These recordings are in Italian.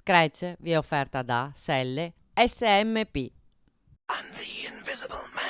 Scratch vi è offerta da Selle SMP. I'm the Invisible Man.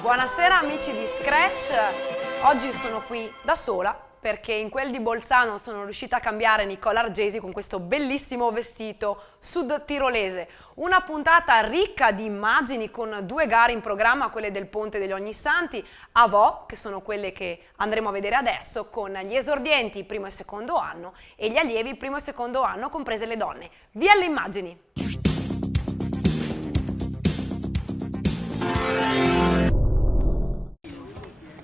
Buonasera amici di Scratch, oggi sono qui da sola perché in quel di Bolzano sono riuscita a cambiare Nicola Argesi con questo bellissimo vestito sud tirolese. Una puntata ricca di immagini con due gare in programma, quelle del Ponte degli Ognissanti, a Vo, che sono quelle che andremo a vedere adesso, con gli esordienti primo e secondo anno e gli allievi primo e secondo anno, comprese le donne. Via le immagini!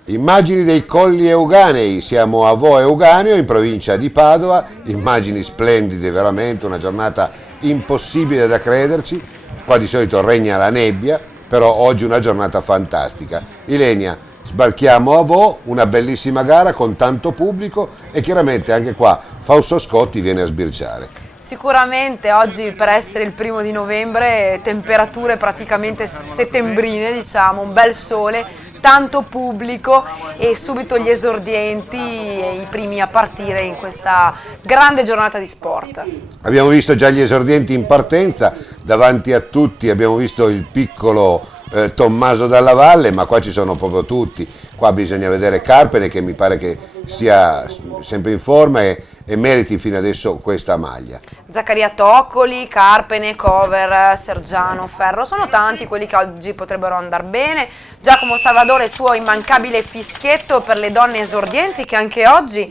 Immagini dei Colli Euganei, siamo a Vo Euganeo in provincia di Padova, immagini splendide, veramente una giornata impossibile da crederci, qua di solito regna la nebbia, però oggi una giornata fantastica. Ilenia, sbarchiamo a Vo, una bellissima gara con tanto pubblico e chiaramente anche qua Fausto Scotti viene a sbirciare. Sicuramente oggi, per essere il 1° novembre, temperature praticamente settembrine, diciamo, un bel sole, tanto pubblico e subito gli esordienti e i primi a partire in questa grande giornata di sport. Abbiamo visto già gli esordienti in partenza, davanti a tutti abbiamo visto il piccolo Tommaso Dalla Valle, ma qua ci sono proprio tutti. Qua bisogna vedere Carpene, che mi pare che sia sempre in forma e meriti fino adesso questa maglia. Zaccaria Toccoli, Carpene, Cover, Sergiano, Ferro, sono tanti quelli che oggi potrebbero andare bene. Giacomo Salvadore, il suo immancabile fischietto per le donne esordienti, che anche oggi,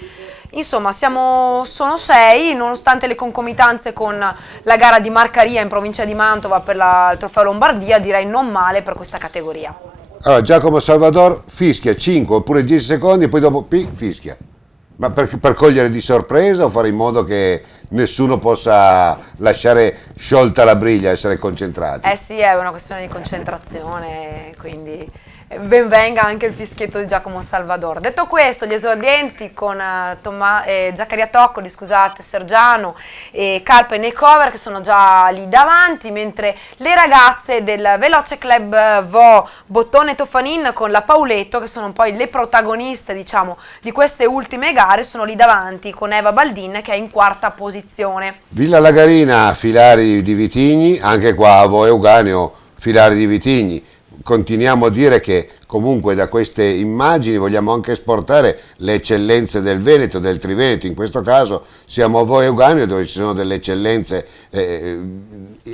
insomma, sono 6, nonostante le concomitanze con la gara di Marcaria in provincia di Mantova per il Trofeo Lombardia, direi non male per questa categoria. Allora, Giacomo Salvador fischia 5 oppure 10 secondi e poi dopo fischia. Ma per cogliere di sorpresa o fare in modo che nessuno possa lasciare sciolta la briglia, essere concentrati? Eh sì, è una questione di concentrazione, quindi ben venga anche il fischietto di Giacomo Salvador. Detto questo, gli esordienti con Zaccaria Toccoli, scusate, Sergiano e Carpene e Cover che sono già lì davanti, mentre le ragazze del Veloce Club Vo Bottone Tofanin con la Pauletto, che sono poi le protagoniste, diciamo, di queste ultime gare, sono lì davanti con Eva Baldin che è in 4ª posizione. Villa Lagarina, Filari di Vitigni, anche qua a Vo Euganeo, Filari di Vitigni. Continuiamo a dire che comunque da queste immagini vogliamo anche esportare le eccellenze del Veneto, del Triveneto. In questo caso siamo a Vo Euganeo, dove ci sono delle eccellenze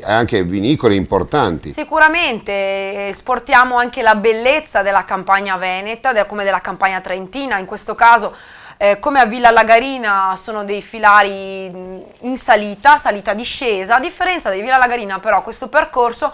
anche vinicole importanti. Sicuramente esportiamo anche la bellezza della campagna veneta, come della campagna trentina. In questo caso come a Villa Lagarina sono dei filari in salita-discesa. A differenza di Villa Lagarina, però, questo percorso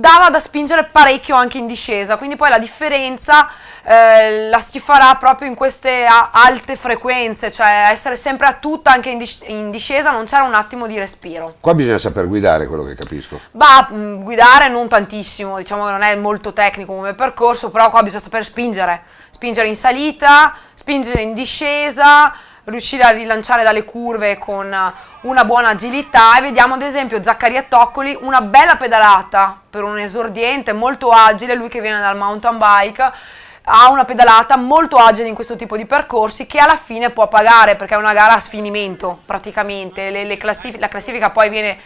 dava da spingere parecchio anche in discesa, quindi poi la differenza la si farà proprio in queste alte frequenze, cioè essere sempre a tutta anche in discesa, non c'era un attimo di respiro. Qua bisogna saper guidare, quello che capisco. Guidare non tantissimo, diciamo che non è molto tecnico come percorso, però qua bisogna saper spingere in salita, spingere in discesa, riuscire a rilanciare dalle curve con una buona agilità, e vediamo ad esempio Zaccaria Toccoli, una bella pedalata per un esordiente molto agile, lui che viene dal mountain bike, ha una pedalata molto agile in questo tipo di percorsi che alla fine può pagare, perché è una gara a sfinimento praticamente, la classifica poi viene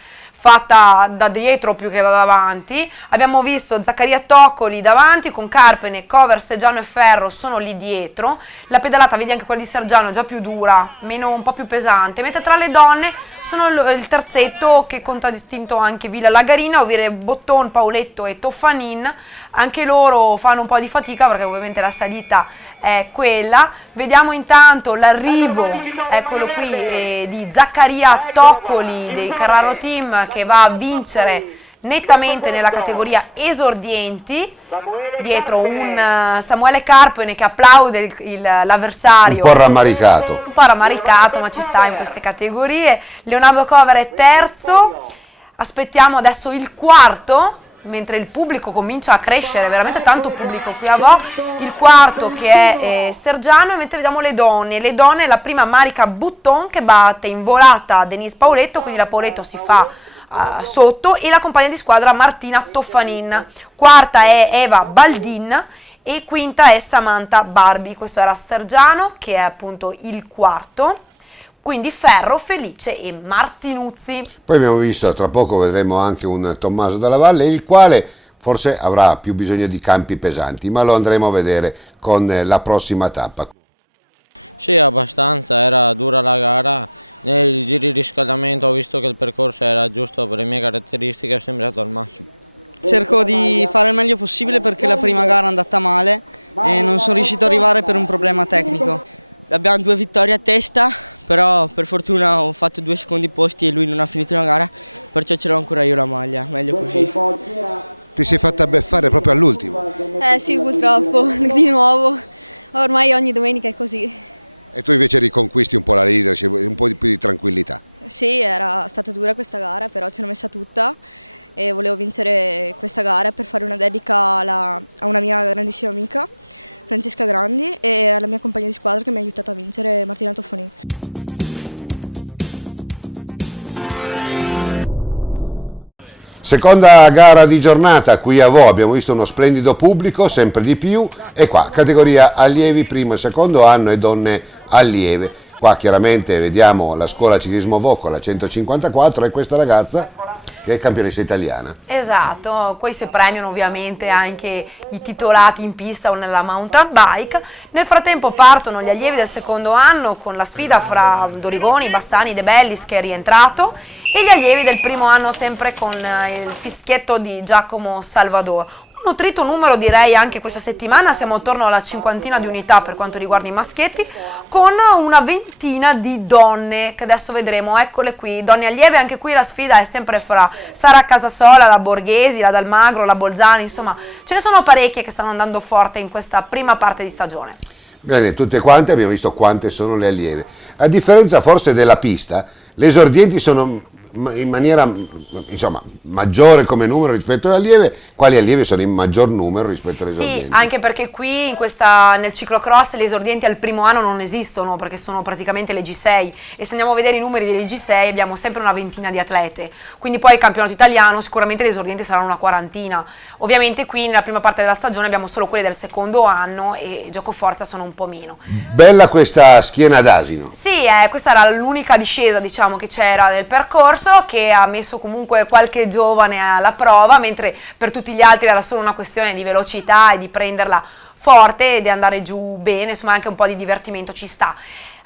fatta da dietro più che da davanti. Abbiamo visto Zaccaria Toccoli davanti con Carpene, Cover, Seggiano e Ferro sono lì dietro. La pedalata, vedi anche quella di Sergiano, è già più dura, un po' più pesante, mentre tra le donne sono il terzetto che contraddistinto anche Villa Lagarina, ovvero Botton, Pauletto e Toffanin. Anche loro fanno un po' di fatica perché ovviamente la salita è quella. Vediamo intanto l'arrivo, eccolo qui, di Zaccaria Toccoli dei Carraro Team, che va a vincere nettamente nella categoria esordienti, dietro un Samuele Carpene che applaude l'avversario. Un po' rammaricato. Un po' rammaricato, ma ci sta in queste categorie. Leonardo Cover è terzo, aspettiamo adesso il quarto, mentre il pubblico comincia a crescere, veramente tanto pubblico qui a Vo, il quarto che è Sergiano, e mentre vediamo le donne, la prima Marica Button che batte in volata Denise Pauletto, quindi la Pauletto si fa sotto, e la compagna di squadra Martina Toffanin, quarta è Eva Baldin e quinta è Samantha Barbi. Questo era Sergiano che è appunto il quarto. Quindi Ferro, Felice e Martinuzzi. Poi abbiamo visto, tra poco vedremo anche un Tommaso Dalla Valle, il quale forse avrà più bisogno di campi pesanti, ma lo andremo a vedere con la prossima tappa. Sì, abbastanza, era dura la gara. Nei giri di riscaldamento ho visto che il percorso era giusto per le mie caratteristiche, è sembrato al massimo. Cerco di fare il meglio possibile perché la prima gara è andata male e non sono riuscito ad arrivare per un problema tecnico. Abbiamo 2 vittorie a testa, però per fortuna ho fatto 2 secondi posti e lui non ha finito una gara, perciò ce l'ho ancora io la maglia, meglio così. Ti sei fatta beffare proprio all'ultimo? Sì, purtroppo, di nuovo, ormai ogni domenica è così. E tu invece riconquisti un po' la leadership, un po' più di tranquillità. Sì, era stata dura questa gara, però ce l'ho messa tutta e volevo vincere questa gara per fare una dedica a una mia grandissima amica, Francesca Grandi, e alla mia compagna di squadra che mi ha aiutato a vincere, Martina Toffanin. Seconda gara di giornata qui a Vo, abbiamo visto uno splendido pubblico, sempre di più, e qua categoria allievi, primo e secondo anno e donne allieve. Qua chiaramente vediamo la scuola ciclismo Vo con la 154 e questa ragazza che è campionessa italiana. Esatto, poi si premiano ovviamente anche i titolati in pista o nella mountain bike. Nel frattempo partono gli allievi del secondo anno con la sfida fra Dorigoni, Bassani, De Bellis che è rientrato, e gli allievi del primo anno sempre con il fischietto di Giacomo Salvador. Un nutrito numero direi anche questa settimana, siamo attorno alla 50 di unità per quanto riguarda i maschietti, con una ventina di donne che adesso vedremo, eccole qui, donne allieve. Anche qui la sfida è sempre fra Sara Casasola, la Borghesi, la Dalmagro, la Bolzani, insomma ce ne sono parecchie che stanno andando forte in questa prima parte di stagione. Bene, tutte quante, abbiamo visto quante sono le allieve. A differenza forse della pista, le esordienti sono in maniera insomma maggiore come numero rispetto alle allieve. Quali allieve sono in maggior numero rispetto alle esordienti? Sì, anche perché qui nel ciclocross le esordienti al primo anno non esistono, perché sono praticamente le G6, e se andiamo a vedere i numeri delle G6 abbiamo sempre una ventina di atlete, quindi poi il campionato italiano sicuramente le esordienti saranno una quarantina. Ovviamente qui nella prima parte della stagione abbiamo solo quelle del secondo anno e gioco forza sono un po' meno. Bella questa schiena d'asino. Sì, questa era l'unica discesa, diciamo, che c'era nel percorso, che ha messo comunque qualche giovane alla prova, mentre per tutti gli altri era solo una questione di velocità e di prenderla forte e di andare giù bene, insomma anche un po' di divertimento ci sta.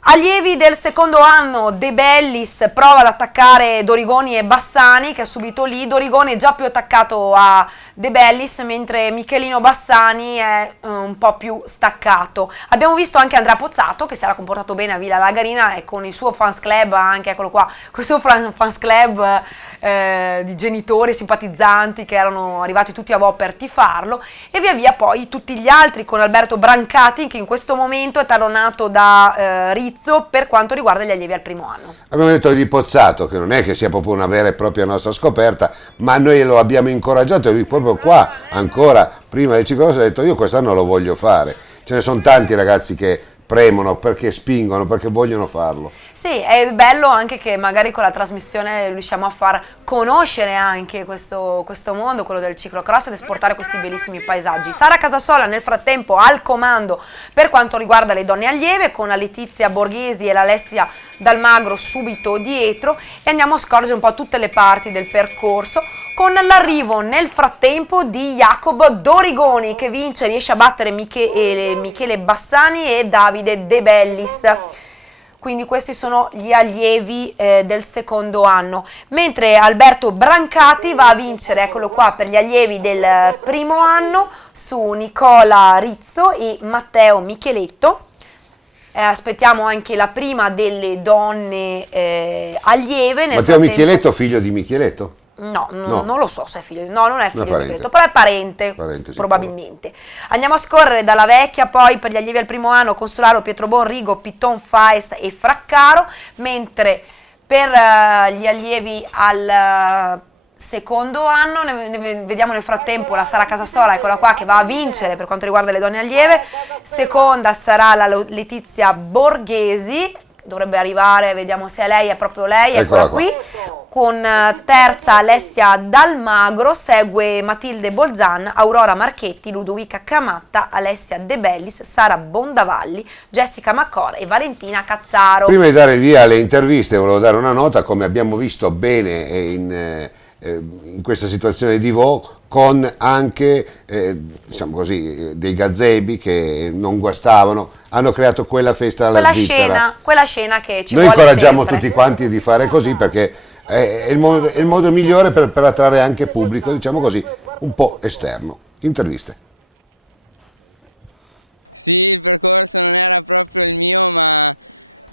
Allievi del secondo anno, De Bellis prova ad attaccare Dorigoni e Bassani, che ha subito lì. Dorigoni è già più attaccato a De Bellis, mentre Michelino Bassani è un po' più staccato. Abbiamo visto anche Andrea Pozzato, che si era comportato bene a Villa Lagarina e con il suo fans club, anche eccolo qua, questo fans club di genitori simpatizzanti che erano arrivati tutti a Vo per tifarlo, e via via poi tutti gli altri, con Alberto Brancati che in questo momento è tallonato da Rizzo per quanto riguarda gli allievi al primo anno. Abbiamo detto di Pozzato, che non è che sia proprio una vera e propria nostra scoperta, ma noi lo abbiamo incoraggiato, e lui proprio qua, ancora prima del ciclocross, ha detto io quest'anno lo voglio fare. Ce ne sono tanti ragazzi che premono, perché spingono, perché vogliono farlo. Sì, è bello anche che magari con la trasmissione riusciamo a far conoscere anche questo mondo, quello del ciclocross, ed esportare questi bellissimi paesaggi. Sara Casasola nel frattempo al comando per quanto riguarda le donne allieve, con la Letizia Borghesi e l'Alessia Dalmagro subito dietro, e andiamo a scorgere un po' tutte le parti del percorso, con l'arrivo nel frattempo di Jacob Dorigoni, che vince, riesce a battere Michele Bassani e Davide De Bellis. Quindi questi sono gli allievi del secondo anno, mentre Alberto Brancati va a vincere, eccolo qua, per gli allievi del primo anno su Nicola Rizzo e Matteo Micheletto. Aspettiamo anche la prima delle donne allieve. Matteo Micheletto, figlio di Micheletto? No, No. non lo so se è figlio, no, non è figlio di parente. Micheletto, però è parente probabilmente. Andiamo a scorrere dalla vecchia, poi per gli allievi al primo anno, Consolaro, Pietro Bonrigo, Pitton Faes e Fraccaro, mentre per gli allievi al secondo anno ne vediamo nel frattempo la Sara Casasola, eccola qua, che va a vincere per quanto riguarda le donne allieve. Seconda sarà la Letizia Borghesi, dovrebbe arrivare, vediamo se è lei, è proprio lei, eccola qui. Con terza Alessia Dalmagro, segue Matilde Bolzan, Aurora Marchetti, Ludovica Camatta, Alessia De Bellis, Sara Bondavalli, Jessica Macor e Valentina Cazzaro. Prima di dare il via alle interviste volevo dare una nota, come abbiamo visto bene in questa situazione di Vo, con anche diciamo così, dei gazebi che non guastavano, hanno creato quella festa alla Svizzera. Quella scena che ci Noi vuole incoraggiamo sempre. tutti quanti di fare così, perché è il modo migliore per attrarre anche pubblico, diciamo così, un po' esterno. Interviste. Sì, il percorso non era proprio il mio, ma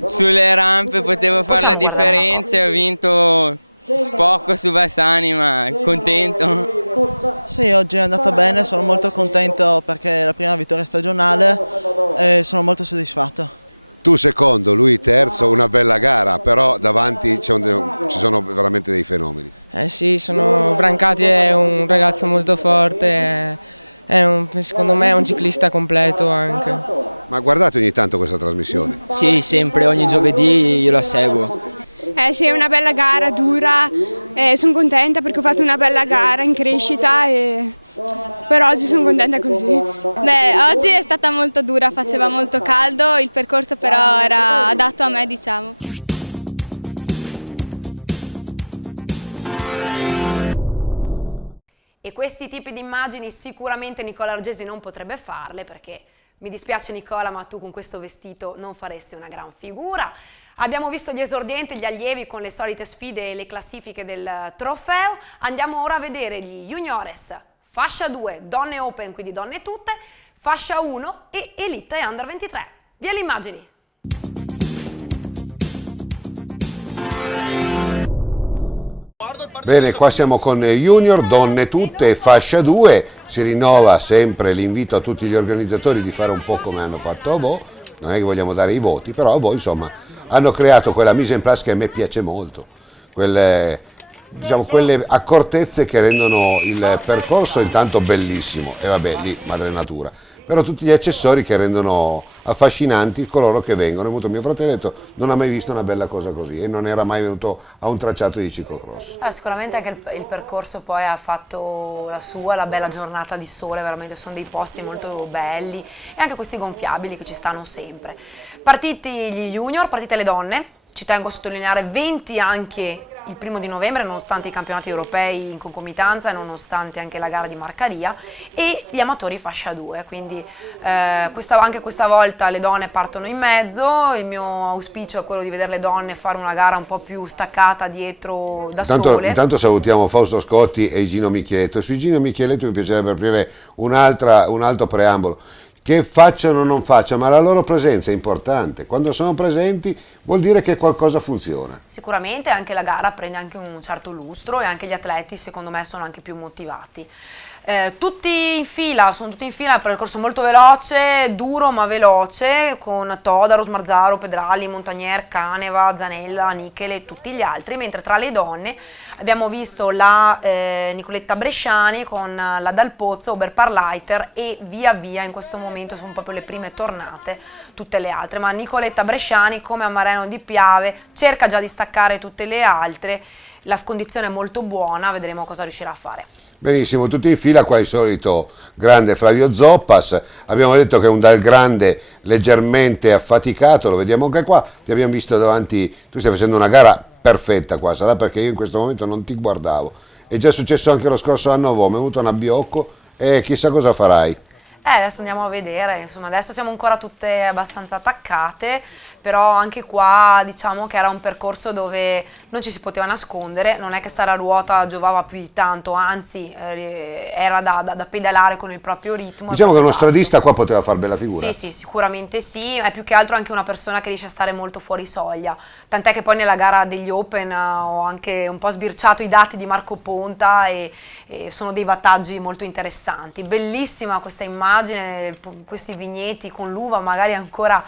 sulle rampe potevo fare la differenza e ho vinto poco su Bassani, ma contento. Sì, oggi è andata bene, sono molto contento perché è la prima vittoria stagionale e sono molto soddisfatto. Tu secondo, lui terzo, una bella gara, però davanti ci sono veramente dei fenomeni. Sì, Brancati è un ragazzo molto forte, secondo me è un ciclista completo anche. Ma guardate ogni tanto questa trasmissione. Sì, sempre, ogni giovedì io la seguo. Sì, è una bella gara, dura, sono contenta perché ho fatto una bella gara in crescita e per oggi sono contenta così. Beh, oggi è stata molto dura, faceva molto caldo, il percorso però era adatto a me, diciamo. E questi tipi di immagini sicuramente Nicola Argesi non potrebbe farle, perché mi dispiace Nicola, ma tu con questo vestito non faresti una gran figura. Abbiamo visto gli esordienti, gli allievi con le solite sfide e le classifiche del trofeo. Andiamo ora a vedere gli juniores, fascia 2, donne open, quindi donne tutte, fascia 1 e elite e under 23. Via le immagini. Bene, qua siamo con junior, donne tutte, fascia 2, si rinnova sempre l'invito a tutti gli organizzatori di fare un po' come hanno fatto a Vo, non è che vogliamo dare i voti, però a voi insomma hanno creato quella mise en place che a me piace molto, quelle accortezze che rendono il percorso intanto bellissimo, e vabbè lì madre natura, però tutti gli accessori che rendono affascinanti coloro che vengono. Mio fratello ha detto non ha mai visto una bella cosa così e non era mai venuto a un tracciato di ciclocross. Sicuramente anche il percorso poi ha fatto la sua, la bella giornata di sole, veramente sono dei posti molto belli, e anche questi gonfiabili che ci stanno sempre. Partiti gli junior, partite le donne, ci tengo a sottolineare 20 anche il 1° novembre, nonostante i campionati europei in concomitanza e nonostante anche la gara di Marcaria, e gli amatori fascia 2, quindi anche questa volta le donne partono in mezzo. Il mio auspicio è quello di vedere le donne fare una gara un po' più staccata dietro da sole. Intanto salutiamo Fausto Scotti e Gino Micheletto, e su Gino Micheletto mi piacerebbe aprire un altro preambolo. Che facciano o non facciano, ma la loro presenza è importante. Quando sono presenti vuol dire che qualcosa funziona. Sicuramente anche la gara prende anche un certo lustro, e anche gli atleti secondo me sono anche più motivati. Tutti in fila, sono tutti in fila, percorso molto veloce, duro ma veloce, con Todaro, Smarzaro, Pedrali, Montagnier, Caneva, Zanella, Nichele e tutti gli altri, mentre tra le donne abbiamo visto la Nicoletta Bresciani con la Dal Pozzo, Oberparleiter e via via in questo momento sono proprio le prime tornate tutte le altre, ma Nicoletta Bresciani come a Mareno di Piave cerca già di staccare tutte le altre, la condizione è molto buona, vedremo cosa riuscirà a fare. Benissimo, tutti in fila, qua il solito grande Flavio Zoppas, abbiamo detto che è un Dal Grande leggermente affaticato, lo vediamo anche qua, ti abbiamo visto davanti, tu stai facendo una gara perfetta qua, sarà perché io in questo momento non ti guardavo, è già successo anche lo scorso anno a Vo, mi è venuto un abbiocco e chissà cosa farai. Adesso andiamo a vedere, insomma adesso siamo ancora tutte abbastanza attaccate, però anche qua diciamo che era un percorso dove non ci si poteva nascondere, non è che stare a ruota giovava più di tanto, anzi era da pedalare con il proprio ritmo. Diciamo che uno stradista qua poteva far bella figura. Sì, sicuramente sì, è più che altro anche una persona che riesce a stare molto fuori soglia, tant'è che poi nella gara degli Open ho anche un po' sbirciato i dati di Marco Ponta e sono dei wattaggi molto interessanti, bellissima questa immagine, questi vigneti con l'uva magari ancora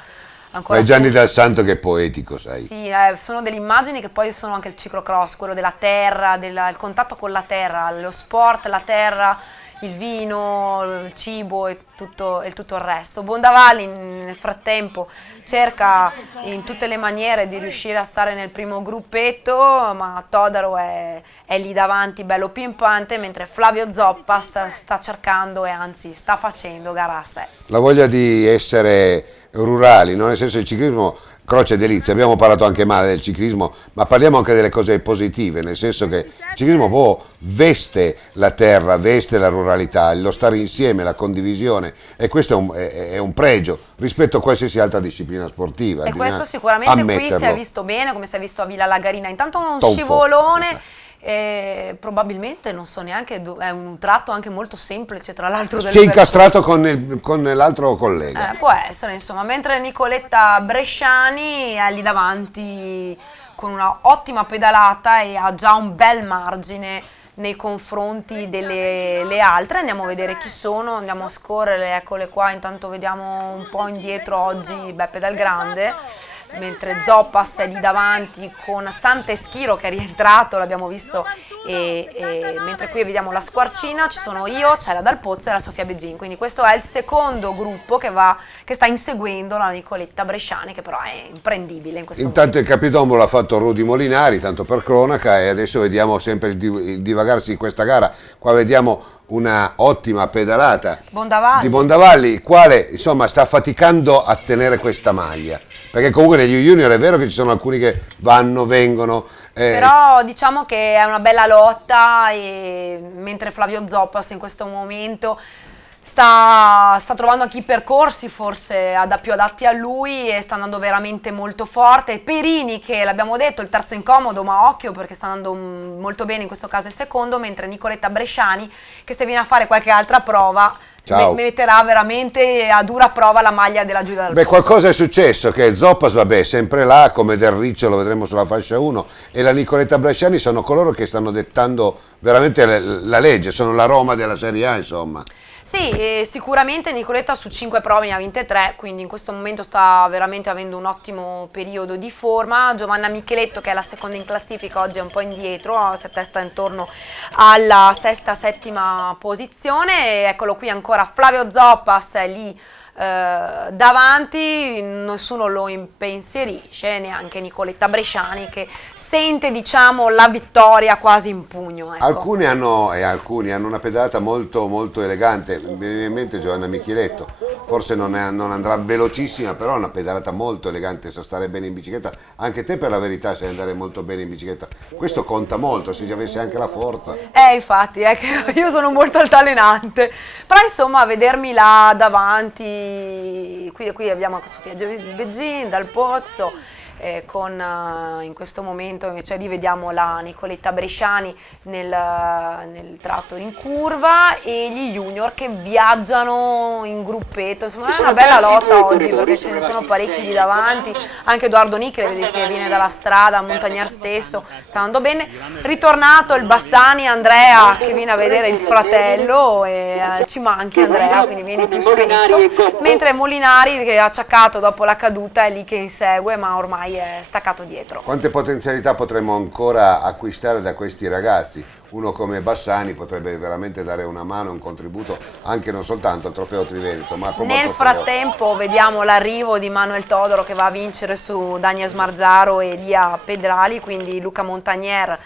Ma è Gianni Dal Santo che è poetico, sai. Sì, sono delle immagini che poi sono anche il ciclocross, quello della terra, il contatto con la terra, lo sport, la terra, il vino, il cibo e tutto il resto. Bondavalli nel frattempo cerca in tutte le maniere di riuscire a stare nel primo gruppetto, ma Todaro è lì davanti bello pimpante, mentre Flavio Zoppas sta cercando e anzi sta facendo gara a sé. La voglia di essere rurali, no? Nel senso il ciclismo croce delizia, abbiamo parlato anche male del ciclismo, ma parliamo anche delle cose positive, nel senso che il ciclismo veste la terra, veste la ruralità, lo stare insieme, la condivisione, e questo è un pregio rispetto a qualsiasi altra disciplina sportiva. E questo sicuramente qui si è visto bene, come si è visto a Villa Lagarina, intanto uno scivolone. Probabilmente non so neanche, è un tratto anche molto semplice tra l'altro. Si è incastrato con l'altro collega. Può essere, insomma, mentre Nicoletta Bresciani è lì davanti con una ottima pedalata e ha già un bel margine nei confronti delle altre. Andiamo a vedere chi sono, andiamo a scorrere, eccole qua, intanto vediamo un po' indietro oggi Beppe Dal Grande, mentre Zoppas è lì davanti con Sant'Eschiro che è rientrato, l'abbiamo visto, e mentre qui vediamo la squarcina ci sono io, c'è la Dal Pozzo e la Sofia Begin, quindi questo è il secondo gruppo che sta inseguendo la Nicoletta Bresciani, che però è imprendibile in questo Intanto momento. il capitombolo l'ha fatto Rudy Molinari, tanto per cronaca, e adesso vediamo sempre il divagarsi di questa gara. Qua vediamo una ottima pedalata di Bondavalli, il quale insomma sta faticando a tenere questa maglia, perché comunque negli junior è vero che ci sono alcuni che vanno, vengono, però diciamo che è una bella lotta, e mentre Flavio Zoppas in questo momento sta trovando anche i percorsi forse più adatti a lui e sta andando veramente molto forte. Perini, che l'abbiamo detto, il terzo incomodo, ma occhio perché sta andando molto bene in questo caso il secondo, mentre Nicoletta Bresciani, che se viene a fare qualche altra prova metterà veramente a dura prova la maglia della Giulia Dal Pozzo. Qualcosa è successo, che Zoppas vabbè sempre là, come Del Riccio lo vedremo sulla fascia 1, e la Nicoletta Bresciani sono coloro che stanno dettando veramente la legge, sono la Roma della Serie A, insomma. Sì, sicuramente Nicoletta su 5 prove ne ha vinte 3, quindi in questo momento sta veramente avendo un ottimo periodo di forma. Giovanna Micheletto, che è la seconda in classifica, oggi è un po' indietro, si attesta intorno alla sesta-settima posizione. E eccolo qui ancora Flavio Zoppas, è lì davanti, nessuno lo impensierisce, neanche Nicoletta Bresciani, che sente diciamo la vittoria quasi in pugno, ecco. Alcuni hanno una pedalata molto molto elegante, mi viene in mente Giovanna Micheletto, forse non andrà velocissima, però è una pedalata molto elegante, sa stare bene in bicicletta. Anche te per la verità sai andare molto bene in bicicletta, questo conta molto, se ci avessi anche la forza. Infatti, è che io sono molto altalenante, però insomma vedermi là davanti, qui abbiamo Sofia Begin, Dal Pozzo, in questo momento invece vediamo la Nicoletta Bresciani nel tratto in curva e gli junior che viaggiano in gruppetto. Insomma è una bella lotta oggi perché ce ne sono parecchi lì davanti, anche Edoardo Nichele vedi che viene dalla strada, Montagnier stesso sta andando bene, ritornato il Bassani, Andrea che viene a vedere il fratello e ci manchi Andrea, quindi vieni più spesso, mentre Molinari che ha acciaccato dopo la caduta è lì che insegue ma ormai è staccato dietro. Quante potenzialità potremmo ancora acquistare da questi ragazzi? Uno come Bassani potrebbe veramente dare una mano, un contributo anche non soltanto al trofeo Triveneto, ma proprio nel frattempo vediamo l'arrivo di Manuel Todoro che va a vincere su Daniel Smarzaro e Elia Pedrali, quindi Luca Montagnier,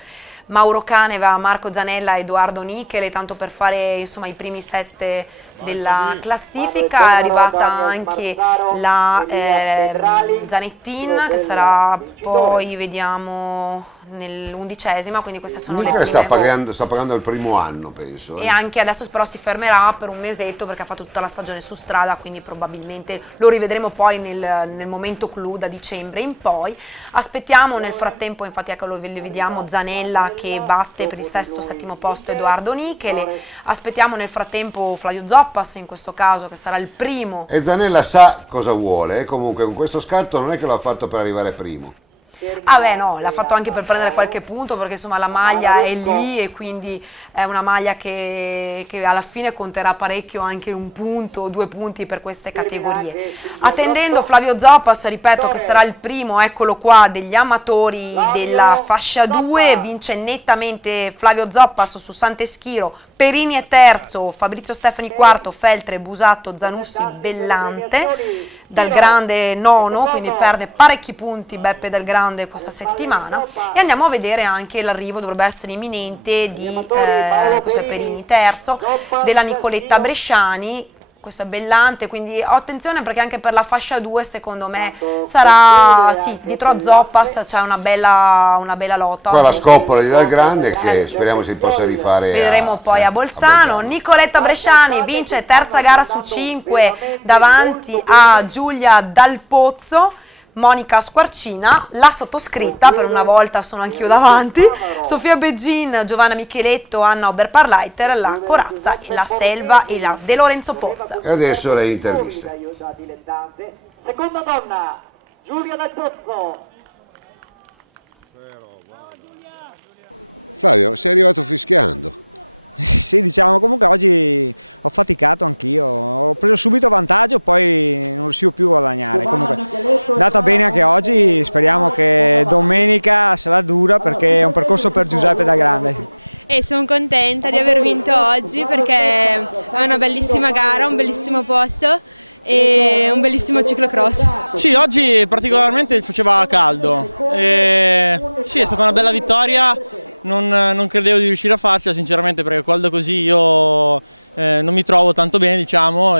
Mauro Caneva, Marco Zanella e Edoardo Nichele, tanto per fare insomma i primi 7 della classifica. È arrivata anche la Zanettin che sarà poi, vediamo, nell'11ª, quindi queste sono Nichele le prime. sta pagando il primo anno, penso. E anche adesso però si fermerà per un mesetto perché ha fatto tutta la stagione su strada, quindi probabilmente lo rivedremo poi nel momento clou da dicembre in poi. Aspettiamo nel frattempo, infatti ecco lo vediamo, Zanella che batte per il 6º-7º posto Edoardo Nichele, aspettiamo nel frattempo Flavio Zoppas in questo caso che sarà il primo. E Zanella sa cosa vuole, comunque con questo scatto non è che l'ha fatto per arrivare primo. Ah beh no, l'ha fatto anche per prendere qualche punto perché insomma la maglia è lì e quindi è una maglia che alla fine conterà parecchio, anche 1 punto, 2 punti per queste categorie. Attendendo Flavio Zoppas, ripeto che sarà il primo, eccolo qua, degli amatori della fascia 2, vince nettamente Flavio Zoppas su Sant'Eschiro, Perini è terzo, Fabrizio Stefani quarto, Feltre, Busatto, Zanussi, Bellante. Dal Grande nono, quindi perde parecchi punti Beppe Dal Grande questa settimana, e andiamo a vedere anche l'arrivo, dovrebbe essere imminente, di, questo è Perini terzo, della Nicoletta Bresciani, questo è Bellante, quindi attenzione perché anche per la fascia 2 secondo me sarà, sì, dietro a Zoppas c'è una bella lotta. Qua la scoppola di Dal Grande che sì, speriamo si possa rifare. Vedremo poi a Bolzano. Nicoletta Bresciani vince terza gara su 5 davanti a Giulia Dal Pozzo, Monica Squarcina, la sottoscritta, per una volta sono anch'io davanti, Sofia Beggin, Giovanna Micheletto, Anna Oberparleiter, la Corazza, e la Selva e la De Lorenzo Pozza. E adesso le interviste. Flavio, sei arrivato fischiando. Sì, diciamo, comunque oggi ho faticato anch'io, ho preso subito vantaggio, poi non riuscivo più a guadagnare. Comunque è andata bene anche oggi, speriamo che domenica sarà dura perché è un percorso per Giuseppe Dal Grande. E sono contenta di aver vinto oggi perché è una bellissima gara, un bellissimo posto e un bellissimo ciclocross. Sì, oggi particolarmente faceva caldo, sì, è stata una bella vittoria. Non credevo di riuscire a farcela sinceramente perché caldo così io non mi trovo tanto bene, diciamo.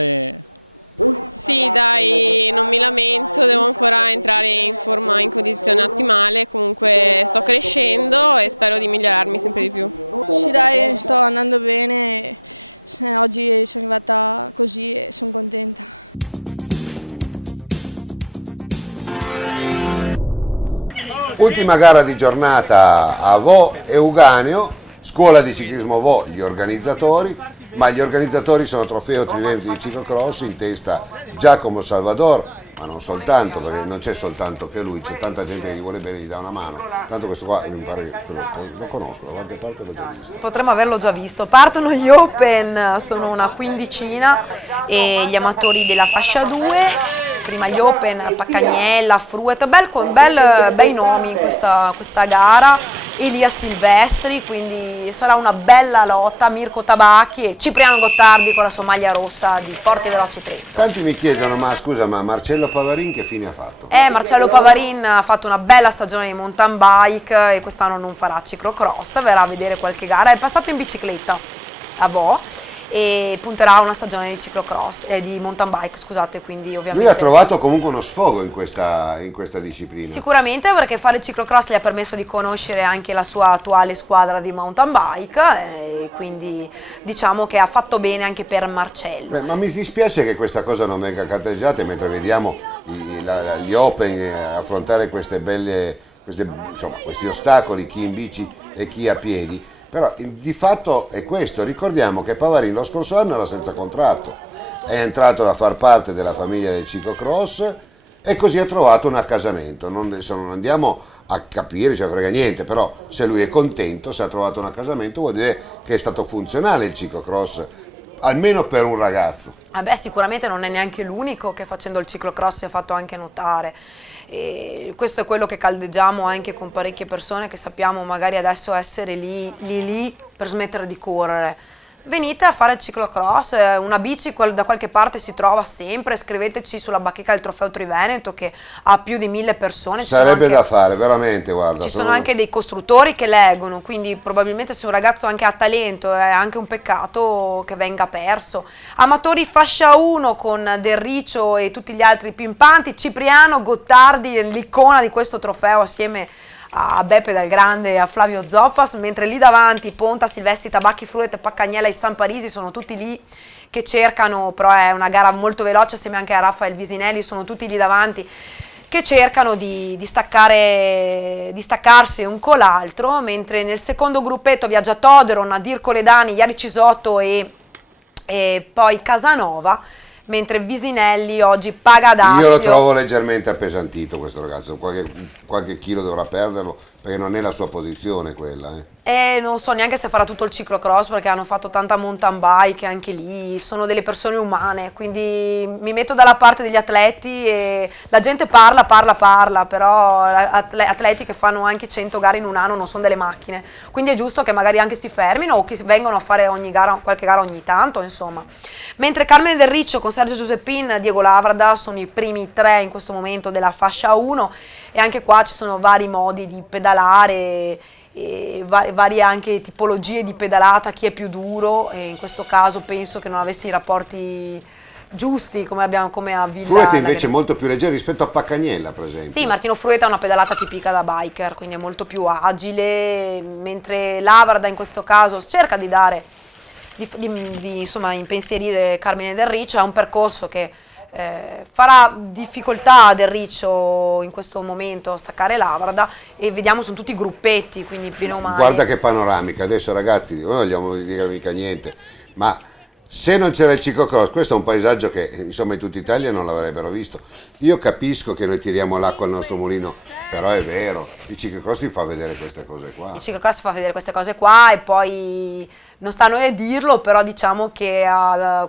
Sì dai, non mi lamento, devo ancora entrare in forma, in condizione ottimale, comunque sto crescendo e spero di migliorarmi sempre di più. Sì dai, sto andando bene, oggi sono arrivata così e sono contenta. Ultima gara di giornata a Vo Euganeo, scuola di ciclismo Vo, gli organizzatori, ma gli organizzatori sono Trofeo Triveneto di ciclocross, in testa Giacomo Salvador, ma non soltanto, perché non c'è soltanto che lui, c'è tanta gente che gli vuole bene, gli dà una mano. Tanto questo qua mi pare che lo conosco, da qualche parte l'ho già visto. Potremmo averlo già visto. Partono gli Open, sono una quindicina, e gli amatori della fascia 2. Prima gli Open, Paccagnella, Fruet, bei nomi in questa gara. Elia Silvestri, quindi sarà una bella lotta. Mirko Tabacchi e Cipriano Gottardi con la sua maglia rossa di Forte Veloce Trento. Tanti mi chiedono, ma scusa, ma Marcello Pavarin che fine ha fatto? Marcello Pavarin ha fatto una bella stagione di mountain bike e quest'anno non farà ciclocross, verrà a vedere qualche gara, è passato in bicicletta. a Vo, e punterà a una stagione di ciclocross, di mountain bike, scusate, quindi ovviamente... Lui ha trovato comunque uno sfogo in questa disciplina. Sicuramente, perché fare il ciclocross gli ha permesso di conoscere anche la sua attuale squadra di mountain bike, e quindi diciamo che ha fatto bene anche per Marcello. Beh, ma mi dispiace che questa cosa non venga carteggiata mentre vediamo gli Open affrontare questi ostacoli, chi in bici e chi a piedi, però di fatto è questo. Ricordiamo che Pavarin lo scorso anno era senza contratto, è entrato a far parte della famiglia del ciclocross e così ha trovato un accasamento. Adesso non andiamo a capire, ci frega niente, però se lui è contento, se ha trovato un accasamento, vuol dire che è stato funzionale il ciclocross, almeno per un ragazzo. Sicuramente non è neanche l'unico che facendo il ciclocross si è fatto anche notare. E questo è quello che caldeggiamo anche con parecchie persone che sappiamo magari adesso essere lì per smettere di correre. Venite a fare il ciclocross, una bici da qualche parte si trova sempre, scriveteci sulla bacheca del Trofeo Triveneto che ha più di 1000 persone. Sarebbe da fare, veramente, guarda. Ci sono anche dei costruttori che leggono, quindi probabilmente se un ragazzo anche ha talento è anche un peccato che venga perso. Amatori fascia 1 con Del Riccio e tutti gli altri pimpanti, Cipriano Gottardi, l'icona di questo trofeo assieme a Beppe Dal Grande e a Flavio Zoppas, mentre lì davanti Ponta, Silvestri, Tabacchi, Fruet, Paccagnella e San Parisi sono tutti lì che cercano, però è una gara molto veloce assieme anche a Raffaele Visinelli, sono tutti lì davanti che cercano di staccarsi un con l'altro, mentre nel secondo gruppetto viaggia Todero, Nadir Coledani, Iari Cisotto e poi Casanova, mentre Visinelli oggi paga Dazio. Io lo trovo leggermente appesantito questo ragazzo, qualche chilo dovrà perderlo perché non è la sua posizione quella. Non so neanche se farà tutto il ciclocross perché hanno fatto tanta mountain bike anche lì, sono delle persone umane, quindi mi metto dalla parte degli atleti e la gente parla, però atleti che fanno anche 100 gare in un anno non sono delle macchine, quindi è giusto che magari anche si fermino o che vengano a fare qualche gara ogni tanto, insomma. Mentre Carmine Del Riccio con Sergio Giuseppin, Diego Lavrada sono i primi 3 in questo momento della fascia 1 e anche qua ci sono vari modi di pedalare e varie anche tipologie di pedalata, chi è più duro, e in questo caso penso che non avessi i rapporti giusti come a Villa. Fruet invece è molto più leggero rispetto a Paccagnella, per esempio. Sì, Martino Fruet ha una pedalata tipica da biker, quindi è molto più agile, mentre Lavrada in questo caso cerca di insomma impensierire Carmine Del Riccio. È un percorso che farà difficoltà a Del Riccio in questo momento a staccare Lavrada, e vediamo sono tutti gruppetti, quindi bene o male. Guarda che panoramica, adesso ragazzi, non vogliamo dire mica niente, ma se non c'era il ciclocross, questo è un paesaggio che insomma in tutta Italia non l'avrebbero visto. Io capisco che noi tiriamo l'acqua al nostro mulino, però è vero, il ciclocross ti fa vedere queste cose qua. Il ciclocross fa vedere queste cose qua e poi non sta a noi a dirlo, però diciamo che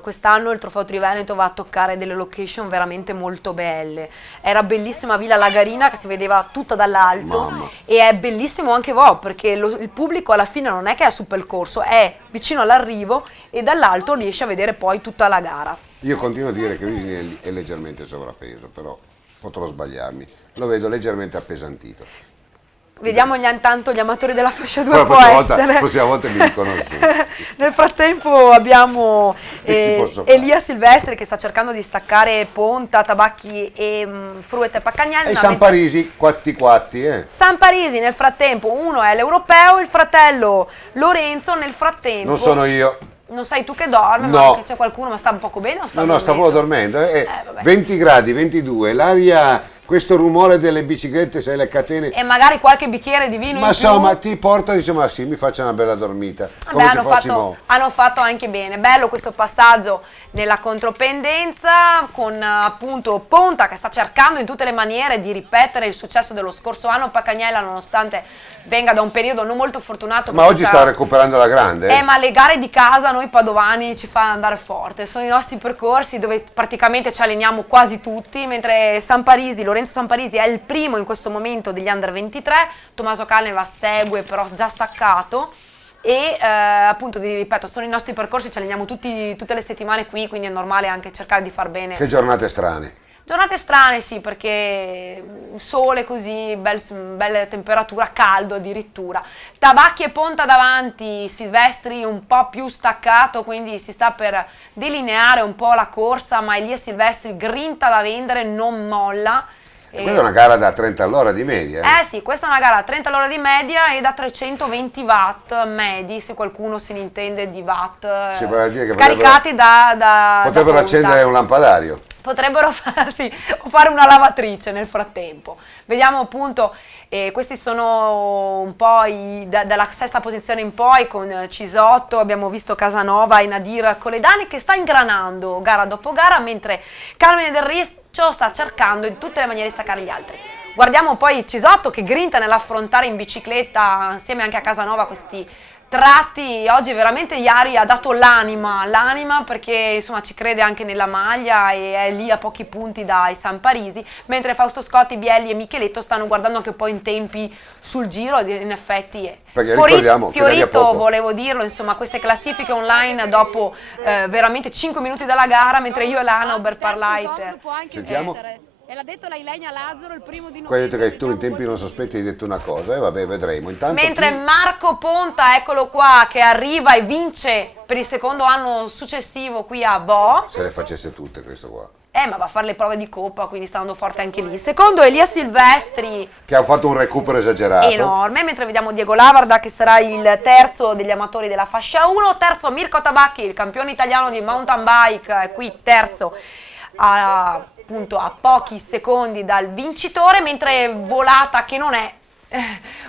quest'anno il Trofeo Triveneto va a toccare delle location veramente molto belle. Era bellissima Villa Lagarina che si vedeva tutta dall'alto, e è bellissimo anche Vo, perché il pubblico alla fine non è che è sul percorso, è vicino all'arrivo e dall'alto riesce a vedere poi tutta la gara. Io continuo a dire che Visinelli è leggermente sovrappeso, però potrò sbagliarmi, lo vedo leggermente appesantito. Vediamo intanto gli amatori della fascia 2 La prossima volta mi riconoscono. Nel frattempo abbiamo Elia Silvestri che sta cercando di staccare Ponta, Tabacchi e Fruet e Paccagnella. E San Parisi quatti. San Parisi nel frattempo, uno è l'europeo, il fratello Lorenzo nel frattempo. Non sono io. Non sei tu che dorme, no. Ma che c'è qualcuno, ma sta un poco bene o sta No, sta proprio dormendo. 20 gradi, 22, l'aria, questo rumore delle biciclette, sai, le catene. E magari qualche bicchiere di vino ma in più. insomma ti porta e dice ma sì, mi faccia una bella dormita. Vabbè, hanno fatto anche bene. Bello questo passaggio nella contropendenza con appunto Ponta che sta cercando in tutte le maniere di ripetere il successo dello scorso anno. Paccagnella nonostante venga da un periodo non molto fortunato. Ma oggi sta recuperando la grande. Ma le gare di casa noi padovani ci fanno andare forte, sono i nostri percorsi dove praticamente ci alleniamo quasi tutti, mentre Lorenzo San Parisi è il primo in questo momento degli Under 23, Tommaso Caneva segue però già staccato. E appunto ripeto, sono i nostri percorsi, ci alleniamo tutte le settimane qui, quindi è normale anche cercare di far bene. Che giornate strane. Giornate strane, sì, perché sole così, bella temperatura, caldo addirittura. Tabacchi e Ponta davanti, Silvestri un po' più staccato, quindi si sta per delineare un po' la corsa, ma Elia Silvestri grinta da vendere, non molla. Questa è una gara da 30 all'ora di media. Sì, questa è una gara da 30 all'ora di media e da 320 watt medi, se qualcuno se ne intende di watt, scaricati da potrebbero accendere un lampadario. Potrebbero o fare una lavatrice nel frattempo. Vediamo appunto, questi sono un po' dalla sesta posizione in poi, con Cisotto, abbiamo visto Casanova e Nadir Coledani che sta ingranando gara dopo gara, mentre Carmine Del Riccio sta cercando in tutte le maniere di staccare gli altri. Guardiamo poi Cisotto che grinta nell'affrontare in bicicletta insieme anche a Casanova questi tratti. Oggi veramente Iari ha dato l'anima perché insomma ci crede anche nella maglia e è lì a pochi punti dai San Parisi, mentre Fausto Scotti, Bielli e Micheletto stanno guardando anche un po' in tempi sul giro, in effetti perché ricordiamo Fiorito, volevo dirlo, insomma queste classifiche online dopo veramente 5 minuti dalla gara, mentre io e Lana Oberparleiter sentiamo. Qua hai detto che tu in tempi non sospetti hai detto una cosa, e vabbè, vedremo. Intanto mentre Marco Ponta, eccolo qua, che arriva e vince per il secondo anno successivo qui a Bo. Se le facesse tutte questo qua. Ma va a fare le prove di coppa, quindi sta andando forte anche lì. Secondo Elia Silvestri, che ha fatto un recupero esagerato. Enorme, mentre vediamo Diego Lavarda che sarà il terzo degli amatori della fascia 1. Terzo Mirko Tabacchi, il campione italiano di mountain bike, qui terzo appunto a pochi secondi dal vincitore, mentre volata che non è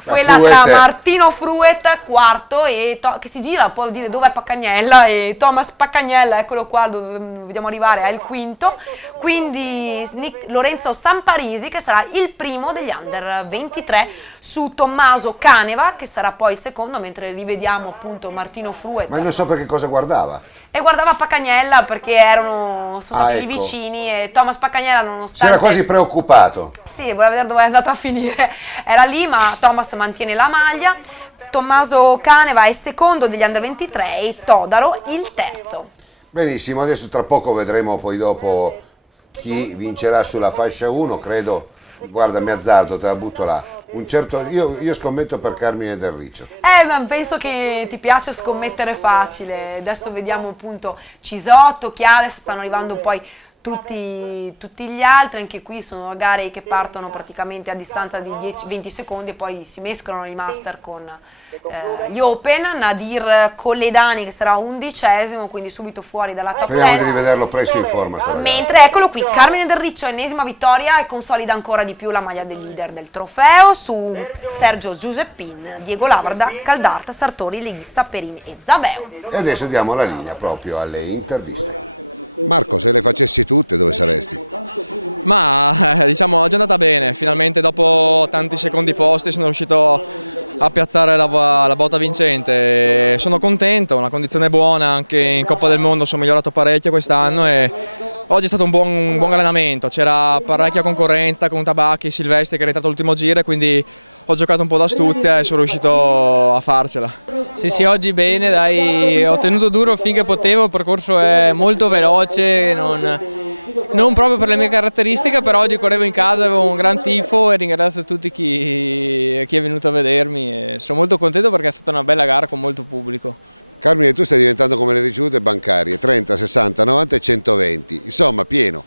quella tra Martino Fruet quarto e che si gira, può dire dove è Paccagnella, e Thomas Paccagnella, eccolo qua dove vediamo arrivare, è il quinto, quindi Lorenzo Samparisi che sarà il primo degli under 23 su Tommaso Caneva che sarà poi il secondo, mentre rivediamo appunto Martino Fruet. Ma non so perché cosa guardava. E guardava Paccagnella perché sono stati lì vicini, e Thomas Paccagnella nonostante... Si era quasi preoccupato. Sì, voleva vedere dove è andato a finire, era lì, ma Thomas mantiene la maglia. Tommaso Caneva è secondo degli under 23 e Todaro il terzo. Benissimo, adesso tra poco vedremo poi dopo chi vincerà sulla fascia 1, credo, guarda mi azzardo, te la butto là. Io scommetto per Carmine Del Riccio. Ma penso che ti piace scommettere facile. Adesso vediamo appunto Cisotto, Chiades, stanno arrivando poi tutti gli altri. Anche qui sono gare che partono praticamente a distanza di 20 secondi e poi si mescolano i master con gli Open. Nadir Colledani che sarà 11esimo, quindi subito fuori dalla top 10. Speriamo di rivederlo presto in forma sto ragazzo. Mentre eccolo qui, Carmine Del Riccio, ennesima vittoria e consolida ancora di più la maglia del leader del trofeo su Sergio Giuseppin, Diego Lavarda, Caldarta, Sartori, Leghissa, Perini e Zabeo. E adesso diamo la linea proprio alle interviste. Marco, se le facessi tutte dove saresti? Ma diciamo oggi è andata bene, finalmente dopo tanti secondi posti sono riuscito a piazzare la botta vincente. Sono contento, una condizione buona, anche in Coppa del Mondo sono migliorato parecchio quest'anno e oggi è stato un buon allenamento, c'era parecchia concorrenza con Tabacchi, Silvestri che è entrato l'ultimo giro e quindi ho giocato un po' d'astuzia e sono riuscito a farcela. Sì, oggi bene, dai, ho tenuto duro finché potevo, il percorso è molto veloce, non proprio per le mie caratteristiche, però oggi correvo in casa, avevo un gran tifo e ringrazio tutti chi è venuto a vedermi e sono molto contento perché è stata una bella gara con molto pubblico. Carmine, tu stai diventando come le ricevute bancarie, 30, 60, 90 e 120, insomma pieno.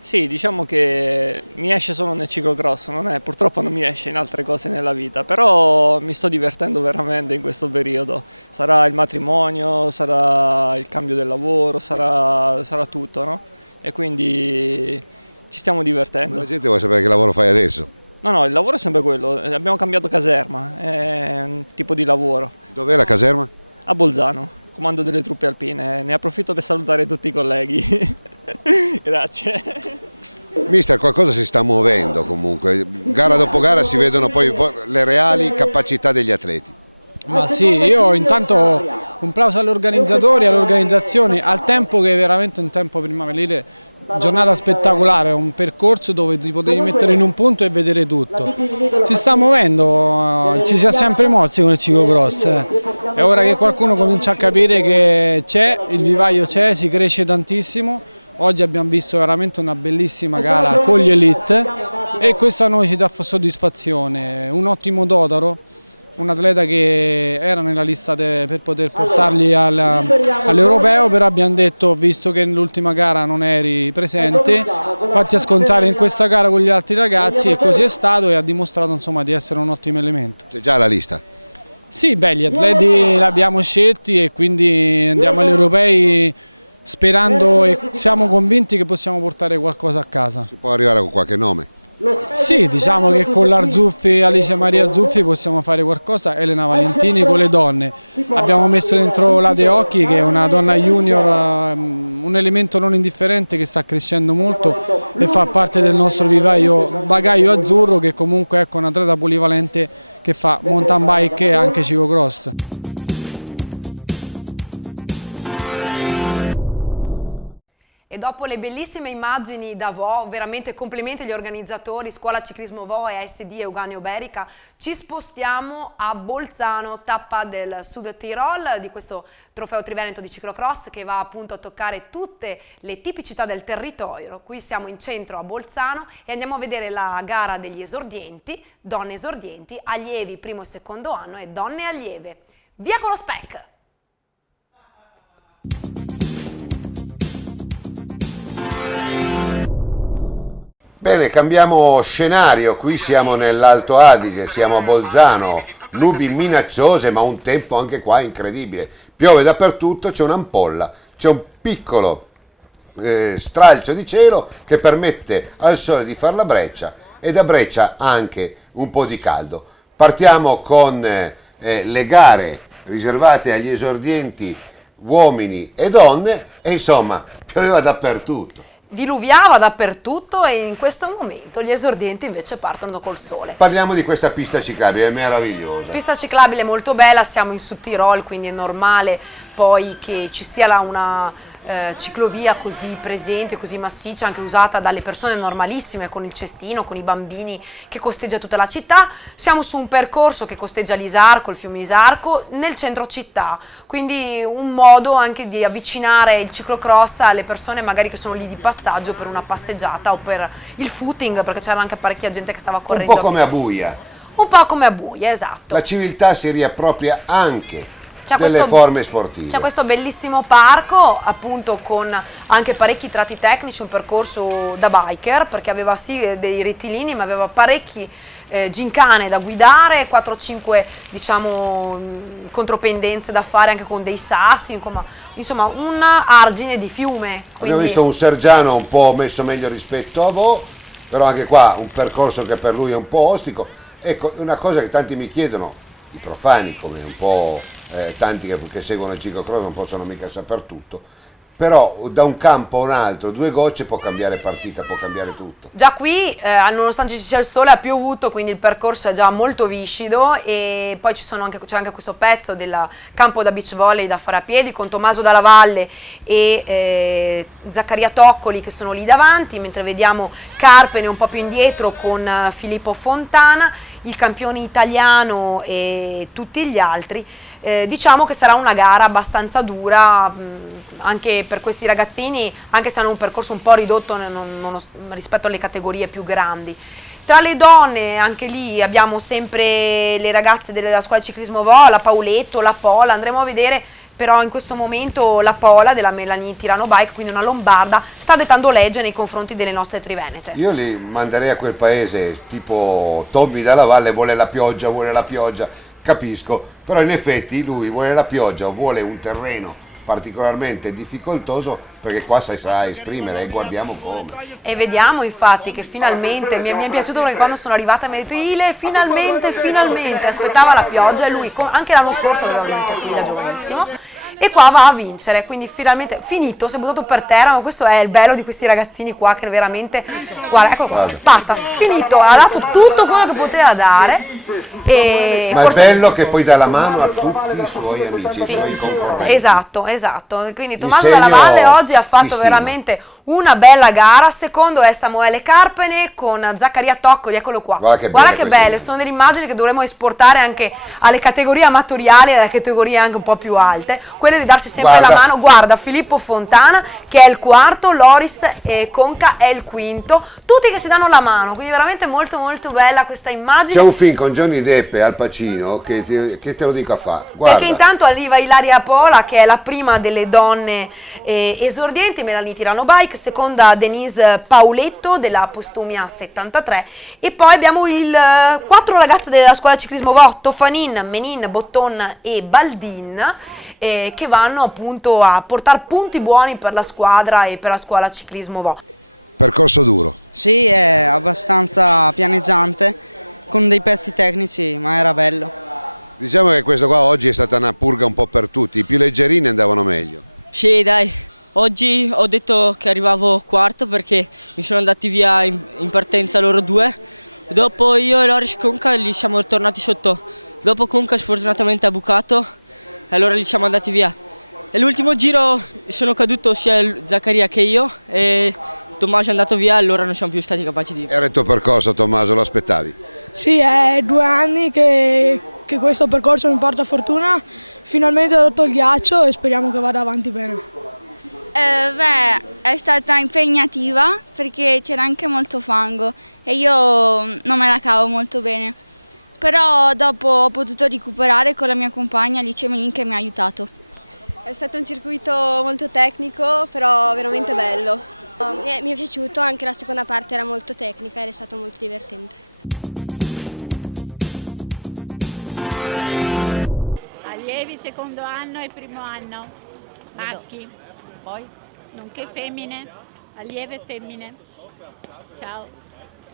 Sì, diciamo che mi esce solo nel ciclocross, purtroppo non mi esce in altre cose nella vita, però mi sto divertendo veramente in questo periodo. Sarà il matrimonio, sarà il cambio del lavoro, sarà tutto, no? E quindi ci stiamo divertendo. Ma la gente vuole sapere che lavoro fai adesso? No, il lavoro è sempre quello, abbiamo cambiato caserma, è un tipo di lavoro. Dov'è la caserma? A Bolzano, comando delle truppe alpine, ne approfitto per salutare tutti i colleghi. Grazie. Mister, qualcosa si sta muovendo comunque, gara dopo gara si vedono poi le reali capacità degli atleti. Ma sì, io intanto un plauso agli organizzatori, alle organizzazioni, al tempo che è veramente un tempo primaverile, giornata spettacolare, un percorso dove ti potevi mettere in un punto e vedere tutto. Si sta muovendo, ci si è sempre mossi con il ciclocross, È ora che qualcuno comincia a capire che c'è, il vivaio c'è, si cresce tantissimo, Oggi abbiamo visto veramente una bellissima gara con gli elite e questo a noi ci dà soddisfazione. Un ottimo Dodaro, un atleta che era nella lista per poter portarli all'Europeo, però abbiamo detto, visto che nell'ultima gara non eri presente, fatti scontare in questa gara con gli altri ragazzi, e così è stato e ha dimostrato insomma di essere un ottimo elemento. C'è già la lista? Sì, beh, gli atleti li abbiamo scelti e quindi andiamo agli europei sperando e siamo convinti che possiamo portare qualcosa a casa. Si può arrivare con qualche nome? Sì, diciamo che con l'Arzuffi, Alice Maria Arzuffi possiamo fare qualcosa, Elena Valentini con le donne. Abbiamo messo dentro la De Occhi, che è una donna junior, un elemento non indifferente che sta crescendo molto e fa parte del nostro bagaglio azzurro, che comunque è un atleta polivalente che fa mountain bike e anche ciclocross. E dopo le bellissime immagini da Vo, veramente complimenti agli organizzatori, Scuola Ciclismo Vo e ASD Euganeo Berica, ci spostiamo a Bolzano, tappa del Sud Tirol, di questo trofeo triveneto di ciclocross che va appunto a toccare tutte le tipicità del territorio. Qui siamo in centro a Bolzano e andiamo a vedere la gara degli esordienti, donne esordienti, allievi primo e secondo anno e donne allieve. Via con lo spec! Bene, cambiammo scenario, qui siamo nell'Alto Adige, siamo a Bolzano, nubi minacciose ma un tempo anche qua incredibile, piove dappertutto, c'è un'ampolla, c'è un piccolo stralcio di cielo che permette al sole di far la breccia e da breccia anche un po' di caldo. Partiamo con le gare riservate agli esordienti uomini e donne e insomma pioveva dappertutto. Diluviava dappertutto e in questo momento gli esordienti invece partono col sole. Parliamo di questa pista ciclabile, è meravigliosa. Pista ciclabile molto bella, siamo in Sud Tirol, quindi è normale poi che ci sia una ciclovia così presente, così massiccia, anche usata dalle persone normalissime con il cestino, con i bambini, che costeggia tutta la città. Siamo su un percorso che costeggia l'Isarco, il fiume Isarco, nel centro città, quindi un modo anche di avvicinare il ciclocross alle persone magari che sono lì di passaggio per una passeggiata o per il footing, perché c'era anche parecchia gente che stava correndo. Un po' come a Buia. Un po' come a Buia, esatto. La civiltà si riappropria anche delle forme sportive. C'è questo bellissimo parco appunto con anche parecchi tratti tecnici, un percorso da biker perché aveva sì dei rettilini ma aveva parecchi gincane da guidare, 4-5 diciamo contropendenze da fare anche con dei sassi, insomma un argine di fiume. Abbiamo visto un Sergiano un po' messo meglio rispetto a Vo, però anche qua un percorso che per lui è un po' ostico. Ecco, una cosa che tanti mi chiedono, i profani come un po' tanti che seguono il ciclocross non possono mica saper tutto, però da un campo a un altro 2 gocce può cambiare partita, può cambiare tutto. Già qui nonostante ci sia il sole ha piovuto, quindi il percorso è già molto viscido e poi c'è anche questo pezzo del campo da beach volley da fare a piedi con Tommaso Dalla Valle e Zaccaria Toccoli che sono lì davanti, mentre vediamo Carpene un po' più indietro con Filippo Fontana, il campione italiano e tutti gli altri. Diciamo che sarà una gara abbastanza dura anche per questi ragazzini, anche se hanno un percorso un po' ridotto rispetto alle categorie più grandi. Tra le donne anche lì abbiamo sempre le ragazze della scuola ciclismo Vo, la Pauletto, la Pola, andremo a vedere però in questo momento la Pola della Melanie Tirano Bike, quindi una lombarda, sta dettando legge nei confronti delle nostre trivenete. Io li manderei a quel paese tipo Tommy Dalla Valle vuole la pioggia, capisco, però in effetti lui vuole la pioggia o vuole un terreno particolarmente difficoltoso perché qua sai esprimere e guardiamo come. E vediamo infatti che finalmente, mi è piaciuto perché quando sono arrivata mi ha detto Ile finalmente, aspettava la pioggia e lui anche l'anno scorso aveva vinto qui da giovanissimo. E qua va a vincere, quindi finalmente finito, si è buttato per terra, ma questo è il bello di questi ragazzini qua che veramente, guarda, eccolo qua, basta, finito, ha dato tutto quello che poteva dare. E ma forse... è bello che poi dà la mano a tutti i suoi amici, sì, i suoi concorrenti. Esatto, quindi Tommaso Dalla Valle oggi ha fatto veramente una bella gara. Secondo è Samuele Carpene con Zaccaria Toccoli, eccolo qua. Guarda che belle, sono delle immagini che dovremmo esportare anche alle categorie amatoriali e alle categorie anche un po' più alte, quelle di darsi sempre la mano. Guarda, Filippo Fontana che è il quarto, Loris Conca è il quinto, tutti che si danno la mano, quindi veramente molto molto bella questa immagine. C'è un film con Johnny Depp e Al Pacino che te lo dico a fa. Guarda. Perché intanto arriva Ilaria Pola, che è la prima delle donne esordienti, Melanie Tirano-Bike, seconda Denise Pauletto della Postumia 73, e poi abbiamo 4 ragazze della scuola ciclismo VO, Tofanin, Menin, Botton e Baldin, che vanno appunto a portare punti buoni per la squadra e per la scuola ciclismo VO. Percorso duro. Sì, è abbastanza pianeggiante, con dei pezzi tecnici, ma era bello. Diciamo che questo qua oggi è stata una purga un po' per tutti, i più leggerini andavano meglio. Sì, dai. Oggi ho detto che arrivavo quarto perché mi sono andati via in partenza loro due. Dopo io e Loris Conca li siamo tornati sotto. Dopo Conca sfortunatamente ha bucato e allora li siamo andati via. E l'ultimo giro sono caduto sia Zaccaria che io e Tommaso è andato via e allora non siamo più stati capaci di... Era il tuo percorso, Tommaso, lo aspettavi? Sì, è 2 anni che questo percorso mi porta fortuna. Finalmente ho rotto il ghiaccio e speriamo che vada avanti bene. È stata impegnativa perché c'era anche molto fango e io non me la cavo molto bene, però dopo ho potuto recuperare con la mia compagna Alice Menin che mi ha aiutato. È stato un circuito molto tecnico, però veramente bello. Mi è piaciuto, anche la seconda parte era molto tecnica ed è stato molto divertente.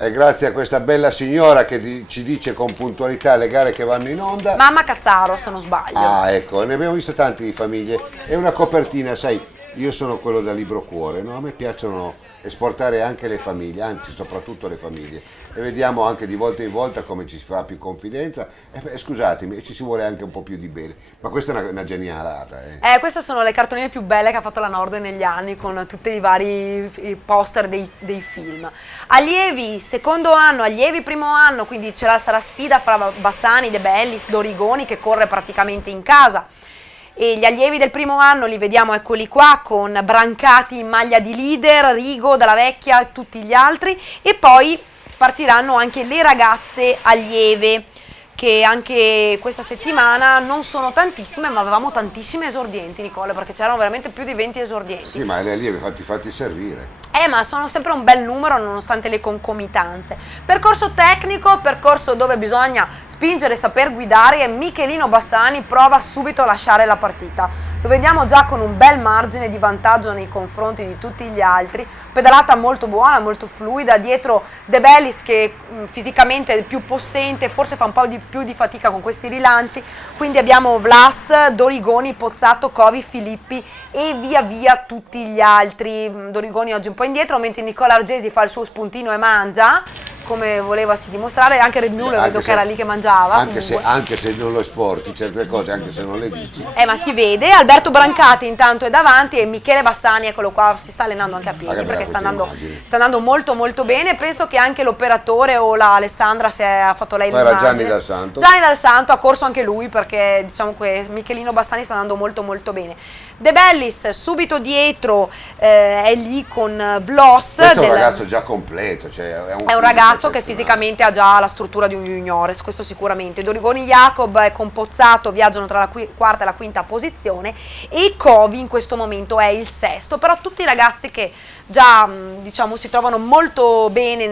E grazie a questa bella signora che ci dice con puntualità le gare che vanno in onda. Mamma Cazzaro, se non sbaglio. Ah, ecco, ne abbiamo visto tanti di famiglie. È una copertina, sai, io sono quello da libro cuore, no? A me piacciono esportare anche le famiglie, anzi soprattutto le famiglie, e vediamo anche di volta in volta come ci si fa più confidenza. Scusatemi, ci si vuole anche un po' più di bene, ma questa è una genialata. Queste sono le cartoline più belle che ha fatto la Nord negli anni, con tutti i vari poster dei film. Allievi secondo anno, allievi primo anno, quindi sarà sfida fra Bassani, De Bellis, Dorigoni, che corre praticamente in casa. E gli allievi del primo anno li vediamo, eccoli qua, con Brancati in maglia di leader, Rigo, Dalla Vecchia e tutti gli altri, e poi partiranno anche le ragazze allieve, che anche questa settimana non sono tantissime, ma avevamo tantissime esordienti, Nicola, perché c'erano veramente più di 20 esordienti. Sì, ma le allieve fatti servire. Ma sono sempre un bel numero nonostante le concomitanze. Percorso tecnico, percorso dove bisogna spingere e saper guidare, e Michelino Bassani prova subito a lasciare la partita. Lo vediamo già con un bel margine di vantaggio nei confronti di tutti gli altri, pedalata molto buona, molto fluida, dietro De Bellis che fisicamente è più possente, forse fa un po' più di fatica con questi rilanci, quindi abbiamo Vlas, Dorigoni, Pozzato, Covi, Filippi e via via tutti gli altri. Dorigoni oggi un po' indietro, mentre Nicola Argesi fa il suo spuntino e mangia, come volevasi dimostrare. Anche Red Bull vedo che era lì che mangiava. Anche se non lo esporti certe cose, anche se non le dici. Ma si vede. Alberto Brancati intanto è davanti, e Michele Bassani, eccolo qua, si sta allenando anche a piedi perché sta andando molto molto bene. Penso che anche l'operatore o la Alessandra, se ha fatto lei l'immagine. Era Gianni Dal Santo. Gianni Dal Santo ha corso anche lui, perché diciamo che Michelino Bassani sta andando molto molto bene. De Bellis subito dietro è lì con Bloss. Questo è un ragazzo già completo, cioè è un ragazzo che fisicamente ha già la struttura di un juniores, questo sicuramente. Dorigoni Jacob e Compozzato viaggiano tra la quarta e la quinta posizione, e Covi in questo momento è il sesto, però tutti i ragazzi che già diciamo si trovano molto bene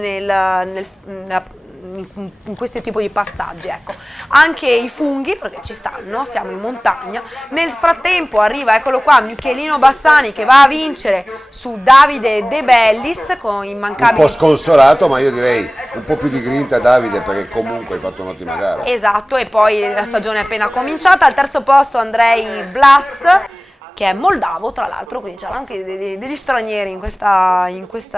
in questo tipo di passaggi, ecco. Anche i funghi, perché ci stanno, siamo in montagna. Nel frattempo arriva, eccolo qua, Michelino Bassani che va a vincere su Davide De Bellis con immancabili. Un po' sconsolato, ma io direi un po' più di grinta Davide, perché comunque hai fatto un'ottima gara. Esatto, e poi la stagione è appena cominciata. Al terzo posto Andrei Vlas, che è moldavo tra l'altro, quindi c'erano anche degli stranieri in questa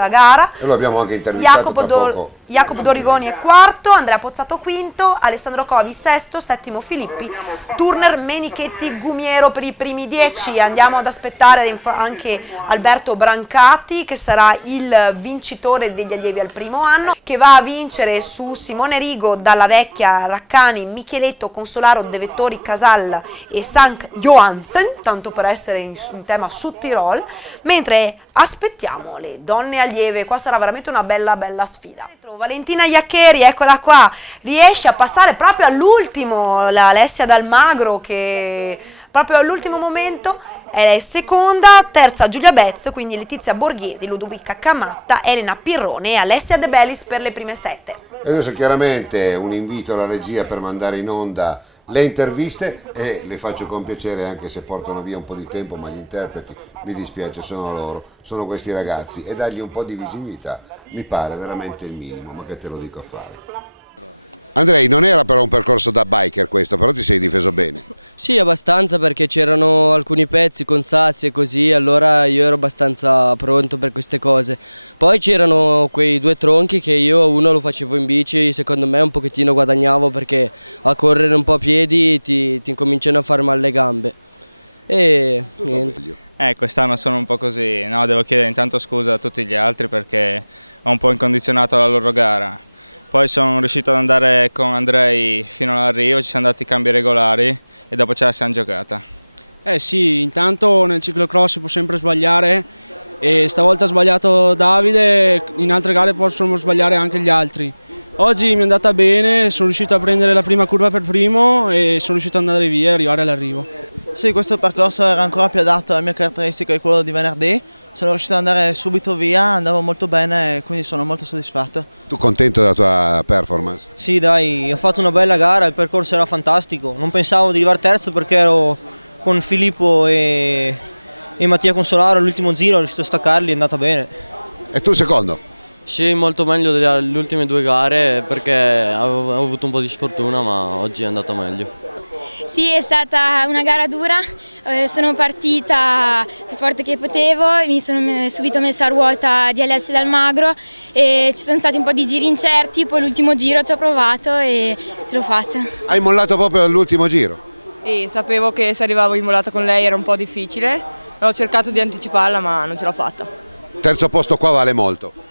gara. E lo abbiamo anche intervistato tra poco. Jacopo Dorigoni è quarto, Andrea Pozzato quinto, Alessandro Covi sesto, settimo Filippi, Turner, Menichetti, Gumiero per i primi 10. Andiamo ad aspettare anche Alberto Brancati, che sarà il vincitore degli allievi al primo anno, che va a vincere su Simone Rigo, Dalla Vecchia, Raccani, Micheletto, Consolaro, De Vettori, Casal e Sank Johansen, tanto per essere in tema Sud Tirol, mentre aspettiamo le donne allieve. Qua sarà veramente una bella sfida. Valentina Iaccheri, eccola qua, riesce a passare proprio all'ultimo, la Alessia Dalmagro, che proprio all'ultimo momento è seconda, terza Giulia Betz, quindi Letizia Borghesi, Ludovica Camatta, Elena Pirrone e Alessia De Bellis per le prime 7. E adesso chiaramente un invito alla regia per mandare in onda le interviste, e le faccio con piacere anche se portano via un po' di tempo, ma gli interpreti, mi dispiace, sono loro, sono questi ragazzi, e dargli un po' di visibilità mi pare veramente il minimo, ma che te lo dico a fare. Andrei, non era però un percorso da biker questo, però ti sei difeso bene. Sì, abbastanza, perché c'erano alcuni pezzi con sassi e così, allora io ero abbastanza pronto per queste cose. Poi c'erano quei 2 tronchi che io uno lo facevo in bici, secondo me un pochettino guadagnavo, perché a correre un po' a piedi ti incominciano a fare male le gambe. E niente. Quest'anno sono un po' così, no, devo chiedere intanto scusa a tutti gli altri perché ho un po' incondizionato la loro gara. Poi sono riuscito ad andare con Andrei fino all'arrivo, ci siamo dati cambi regolari e dopo ce la siamo giocata. Sì, intanto nel ciclocross si può sempre sbagliare, e stavolta ha sbagliato Davide, in altre gare possono sbagliare anche gli altri. Oggi mi è andata bene, sono riuscito a prendere la prima curva per primo e sono riuscito ad andare via e arrivare all'arrivo. Sì, questo percorso era ancora più adatto alle mie caratteristiche di quello di venerdì. Sono riuscito ad andare subito via, andavo molto bene e quindi sono molto soddisfatto. Tu contento della tua performance? Sì, dai, ho fatto una bella gara, il percorso era fantastico. Non pensavo di arrivare terzo perché ero con Filippo e Mattia Consolaro all'ultimo giro, ho riuscito a staccarli, è andata bene. E tu secondo? Sì, molto meglio delle ultime 2 gare perché ho avuto un po' di sfortuna, ma oggi è andata meglio. Sì, è stata una gara dura, sono partita più forte che potevo, mi sono subito messa a ruota di Alessia Dalmagro e ci sono stati un po' di giri incerti, poi l'ultimo giro ci ho provato e ce l'ho fatta. Hai mollato proprio all'ultimo giro? E sapevo che se arrivavo immolata con lei era un po' difficile, ho cercato di anticiparla ma non ce l'ho fatta. Terzo posto qua vale molto.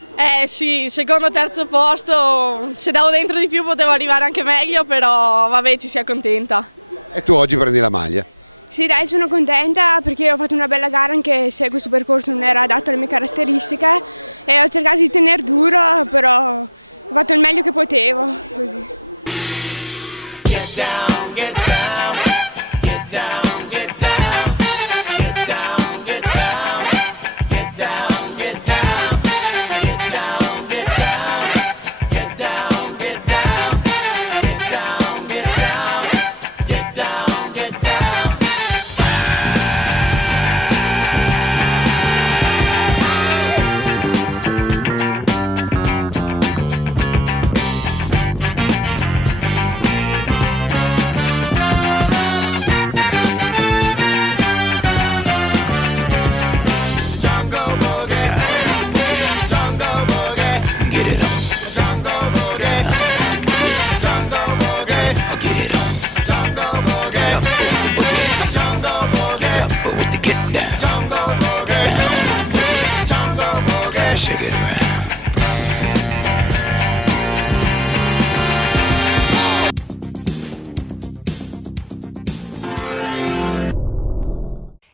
Sì, secondo terzo posto, se davo dentro di più potevo arrivare anche meglio, però vabbè, ci si accontenta. E tu oggi prendi la maglia? Sì, dai, sono contenta perché ho fatto una bella gara anche se questo percorso non era adatto alle mie caratteristiche e ho cercato di tenere duro, però ho fatto il meglio che potevo, così.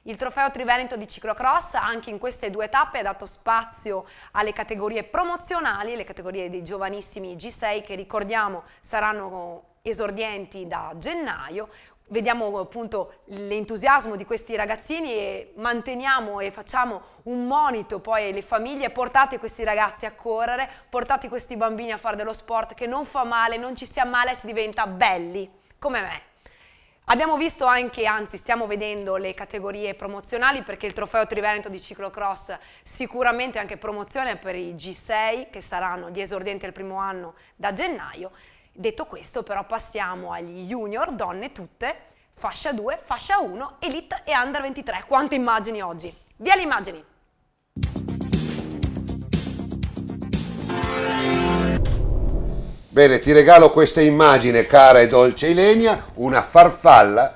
Il trofeo Triveneto di ciclocross anche in queste 2 tappe ha dato spazio alle categorie promozionali, le categorie dei giovanissimi G6 che ricordiamo saranno esordienti da gennaio. Vediamo appunto l'entusiasmo di questi ragazzini e manteniamo e facciamo un monito poi alle famiglie: portate questi ragazzi a correre, portate questi bambini a fare dello sport che non fa male, non ci sia male, si diventa belli come me. Abbiamo visto anche, anzi stiamo vedendo le categorie promozionali, perché il trofeo Triveneto di ciclocross sicuramente anche promozione per i G6 che saranno gli esordienti al primo anno da gennaio. Detto questo però passiamo agli junior, donne tutte, fascia 2, fascia 1, elite e under 23. Quante immagini oggi? Via le immagini! Bene, ti regalo questa immagine, cara e dolce Ilenia, una farfalla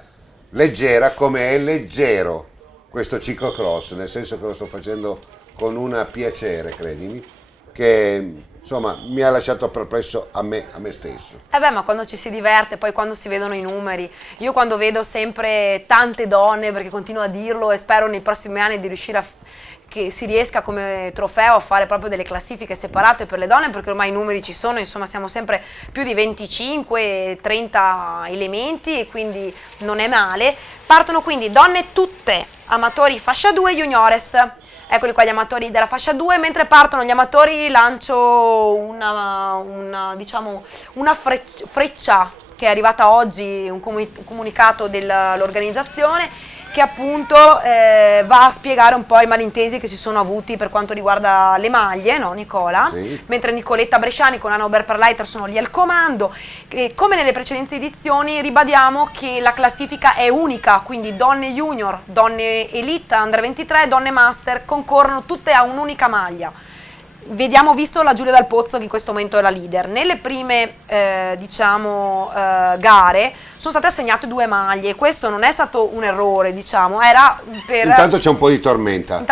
leggera come è leggero questo ciclocross, nel senso che lo sto facendo con un piacere, credimi, che insomma mi ha lasciato perplesso a me stesso. Ma quando ci si diverte, poi quando si vedono i numeri, io quando vedo sempre tante donne, perché continuo a dirlo e spero nei prossimi anni di riuscire che si riesca come trofeo a fare proprio delle classifiche separate per le donne, perché ormai i numeri ci sono, insomma siamo sempre più di 25-30 elementi e quindi non è male. Partono quindi donne tutte, amatori fascia 2, juniores. Eccoli qua gli amatori della fascia 2, mentre partono gli amatori lancio una freccia che è arrivata oggi, un comunicato dell'organizzazione che appunto va a spiegare un po' i malintesi che si sono avuti per quanto riguarda le maglie, no Nicola? Sì. Mentre Nicoletta Bresciani con Anna Oberperleiter sono lì al comando. E come nelle precedenti edizioni ribadiamo che la classifica è unica, quindi donne junior, donne elite, under 23, donne master concorrono tutte a un'unica maglia. Vediamo, visto la Giulia Dal Pozzo che in questo momento è la leader. Nelle prime gare sono state assegnate 2 maglie. Questo non è stato un errore, diciamo, era per... Intanto c'è un po' di tormenta.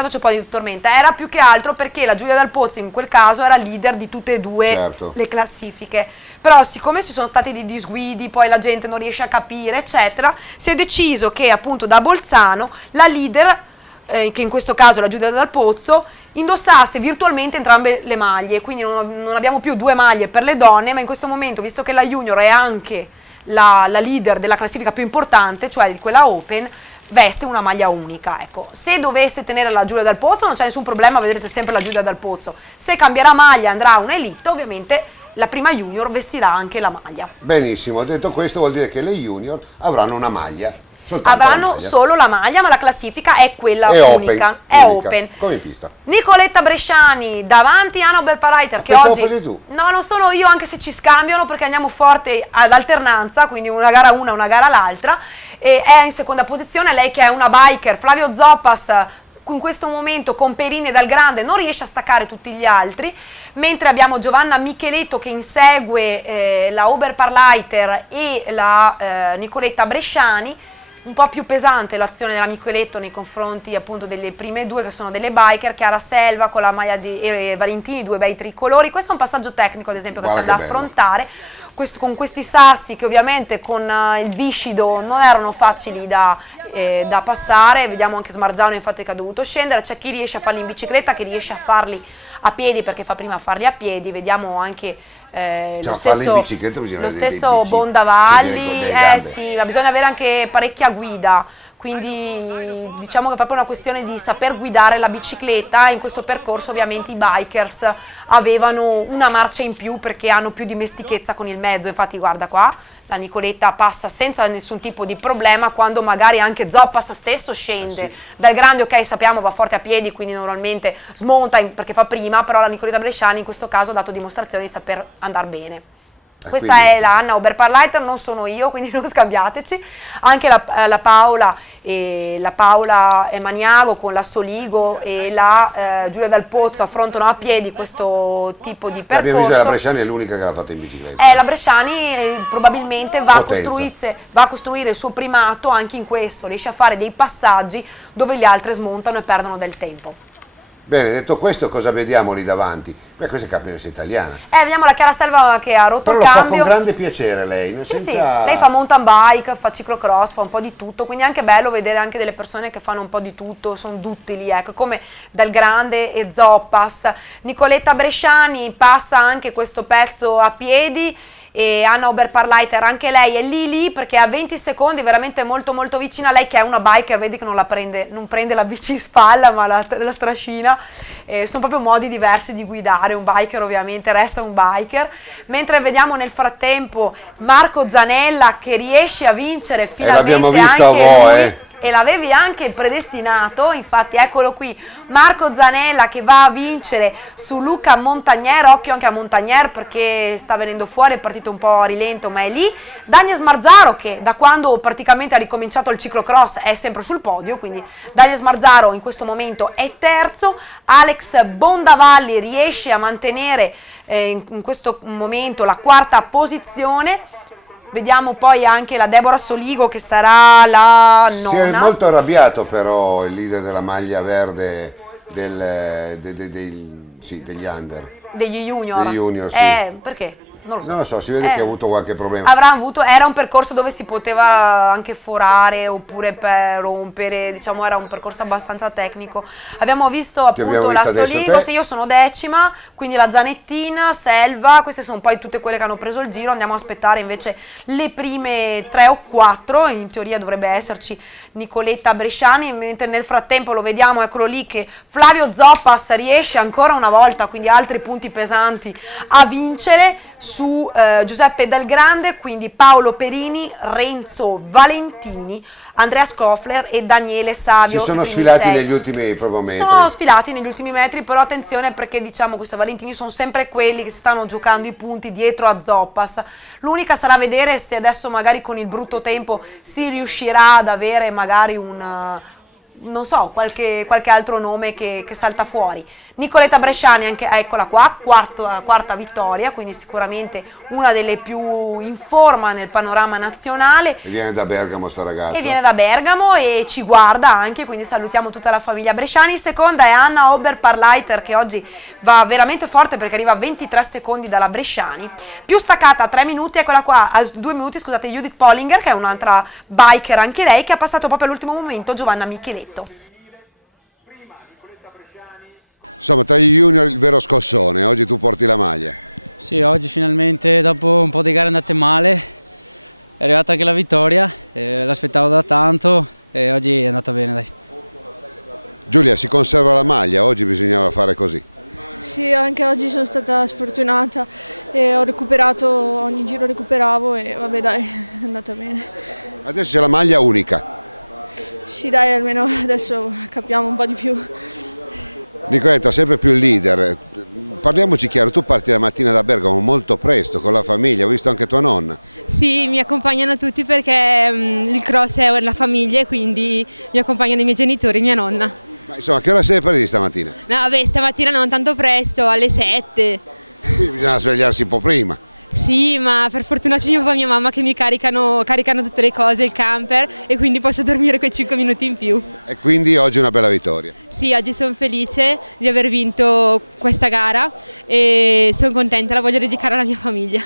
Era più che altro perché la Giulia Dal Pozzo in quel caso era leader di tutte e due Certo. le classifiche. Però siccome ci sono stati dei disguidi, poi la gente non riesce a capire, eccetera, si è deciso che appunto da Bolzano la leader, che in questo caso è la Giulia Dal Pozzo, indossasse virtualmente entrambe le maglie, quindi non abbiamo più 2 maglie per le donne, ma in questo momento, visto che la junior è anche la leader della classifica più importante, cioè di quella open, veste una maglia unica. Ecco, se dovesse tenere la Giulia Dal Pozzo non c'è nessun problema, vedrete sempre la Giulia Dal Pozzo. Se cambierà maglia, andrà a un'elite, ovviamente la prima junior vestirà anche la maglia. Benissimo, detto questo vuol dire che le junior avranno una maglia. Soltanto Avranno la maglia. solo la maglia, ma la classifica è quella È unica. È open. Come in pista. Nicoletta Bresciani davanti Anna Oberperleiter che Pensavo oggi fossi tu. no, non sono io, anche se ci scambiano perché andiamo forte ad alternanza, quindi una gara una gara l'altra, e è in seconda posizione. Lei che è una biker, Flavio Zoppas in questo momento con Perini dal Grande non riesce a staccare tutti gli altri, mentre abbiamo Giovanna Micheletto che insegue la Oberperleiter e la Nicoletta Bresciani. Un po' più pesante l'azione della Micheletto nei confronti appunto delle prime 2 che sono delle biker, Chiara Selva con la maglia di Valentini, 2 bei tricolori. Questo è un passaggio tecnico ad esempio che c'è da affrontare, con questi sassi che ovviamente con il viscido non erano facili da passare. Vediamo anche Smarzano infatti che ha dovuto scendere, c'è chi riesce a farli in bicicletta, chi riesce a farli a piedi perché fa prima farli a piedi. Vediamo anche lo stesso Bondavalli, sì, ma bisogna avere anche parecchia guida, quindi diciamo che è proprio una questione di saper guidare la bicicletta. In questo percorso ovviamente i bikers avevano una marcia in più perché hanno più dimestichezza con il mezzo. Infatti guarda qua, la Nicoletta passa senza nessun tipo di problema, quando magari anche Zoppas stesso scende dal Grande. Ok, sappiamo va forte a piedi, quindi normalmente smonta perché fa prima, però la Nicoletta Bresciani in questo caso ha dato dimostrazione di saper andare bene. Questa quindi... è la Anna Oberperleiter, non sono io, quindi non scambiateci. Anche la Paola Maniago con la Soligo e la Giulia Dal Pozzo affrontano a piedi questo tipo di percorso. Abbiamo visto che la Bresciani è l'unica che l'ha fatta in bicicletta. La Bresciani probabilmente va a costruire il suo primato anche in questo, riesce a fare dei passaggi dove gli altri smontano e perdono del tempo. Bene, detto questo, cosa vediamo lì davanti? Beh, questa è campionessa italiana. Vediamo la Chiara Selva che ha rotto Però il lo cambio. fa con grande piacere lei. Sì, lei fa mountain bike, fa ciclocross, fa un po' di tutto, quindi è anche bello vedere anche delle persone che fanno un po' di tutto, sono duttili, ecco, come Dal Grande e Zoppas. Nicoletta Bresciani passa anche questo pezzo a piedi, e Anna Oberperleiter anche lei è lì perché a 20 secondi veramente molto molto vicina. Lei che è una biker, vedi che non prende la bici in spalla ma la strascina. Sono proprio modi diversi di guidare, un biker ovviamente resta un biker. Mentre vediamo nel frattempo Marco Zanella che riesce a vincere finalmente l'abbiamo visto anche a voi, lui. e l'avevi anche predestinato, infatti eccolo qui, Marco Zanella che va a vincere su Luca Montagnier, occhio anche a Montagnier perché sta venendo fuori, è partito un po' a rilento ma è lì, Daniel Smarzaro che da quando praticamente ha ricominciato il ciclocross è sempre sul podio, quindi Daniel Smarzaro in questo momento è terzo, Alex Bondavalli riesce a mantenere in questo momento la quarta posizione. Vediamo poi anche la Deborah Soligo che sarà la nona. Si è molto arrabbiato però il leader della maglia verde degli under. Degli junior. Degli junior, sì. Perché? Non lo so, si vede che ha avuto qualche problema. Era un percorso dove si poteva anche forare oppure per rompere, diciamo era un percorso abbastanza tecnico. Abbiamo visto appunto la Soligo, io sono decima, quindi la Zanettin, Selva, queste sono poi tutte quelle che hanno preso il giro, andiamo a aspettare invece le prime 3 o 4, in teoria dovrebbe esserci Nicoletta Bresciani, mentre nel frattempo lo vediamo, eccolo lì che Flavio Zoppas riesce ancora una volta, quindi altri punti pesanti, a vincere su Giuseppe Del Grande, quindi Paolo Perini, Renzo Valentini, Andrea Scoffler e Daniele Savio. Si sono sfilati negli ultimi proprio metri. Sono sfilati negli ultimi metri, però attenzione perché diciamo questi Valentini sono sempre quelli che stanno giocando i punti dietro a Zoppas. L'unica sarà vedere se adesso magari con il brutto tempo si riuscirà ad avere magari non so, qualche altro nome che salta fuori. Nicoletta Bresciani, anche, eccola qua, quarta vittoria, quindi sicuramente una delle più in forma nel panorama nazionale. E viene da Bergamo sta ragazza. E viene da Bergamo e ci guarda anche, quindi salutiamo tutta la famiglia Bresciani. Seconda è Anna Oberparleiter che oggi va veramente forte perché arriva a 23 secondi dalla Bresciani. Più staccata a 3 minuti, eccola qua, a 2 minuti, scusate, Judith Pollinger che è un'altra biker anche lei che ha passato proprio all'ultimo momento Giovanna Micheletto. Insomma, tra gli junior il vero scossone, oggi tu porti la maglia. Sì, oggi finalmente dopo un po' di gare andate male è arrivata anche la vittoria, l'aspettavo da tanto e oggi è andata bene, dai. Giulia, si conserva la maglia, oggi bisognava fare così. Sì, anche oggi sono stata sfortunata e ho recuperato, ogni giro recuperavo e vabbè dai, è andata bene. Adesso c'è la maglia unica. Sì dai, almeno adesso capiamo un po' di più. Nicoletta, sempre più il leader, parliamoci chiaro, tu parti la mattina da Bergamo molto presto con la famiglia, ho visto anche tua nonna. Sì, mi accompagnano tutti perché il cross è la famiglia e quindi mi accompagnano i miei genitori e mia nonna. Ma insomma, che ora sei presi stamattina? No, vabbè, stamattina non tanto presto, alle 7. Quindi bisogna svegliarsi un po' prima. Sì, ma per fortuna c'è mio papà e mia mamma che mi caricano tutte le cose, il camper, e quindi posso dormire quei 5 minuti in più. E quindi oggi una bella vittoria. Sì, oggi sono felice di aver vinto questa gara e sono contenta, la voglio dedicare alla mia famiglia.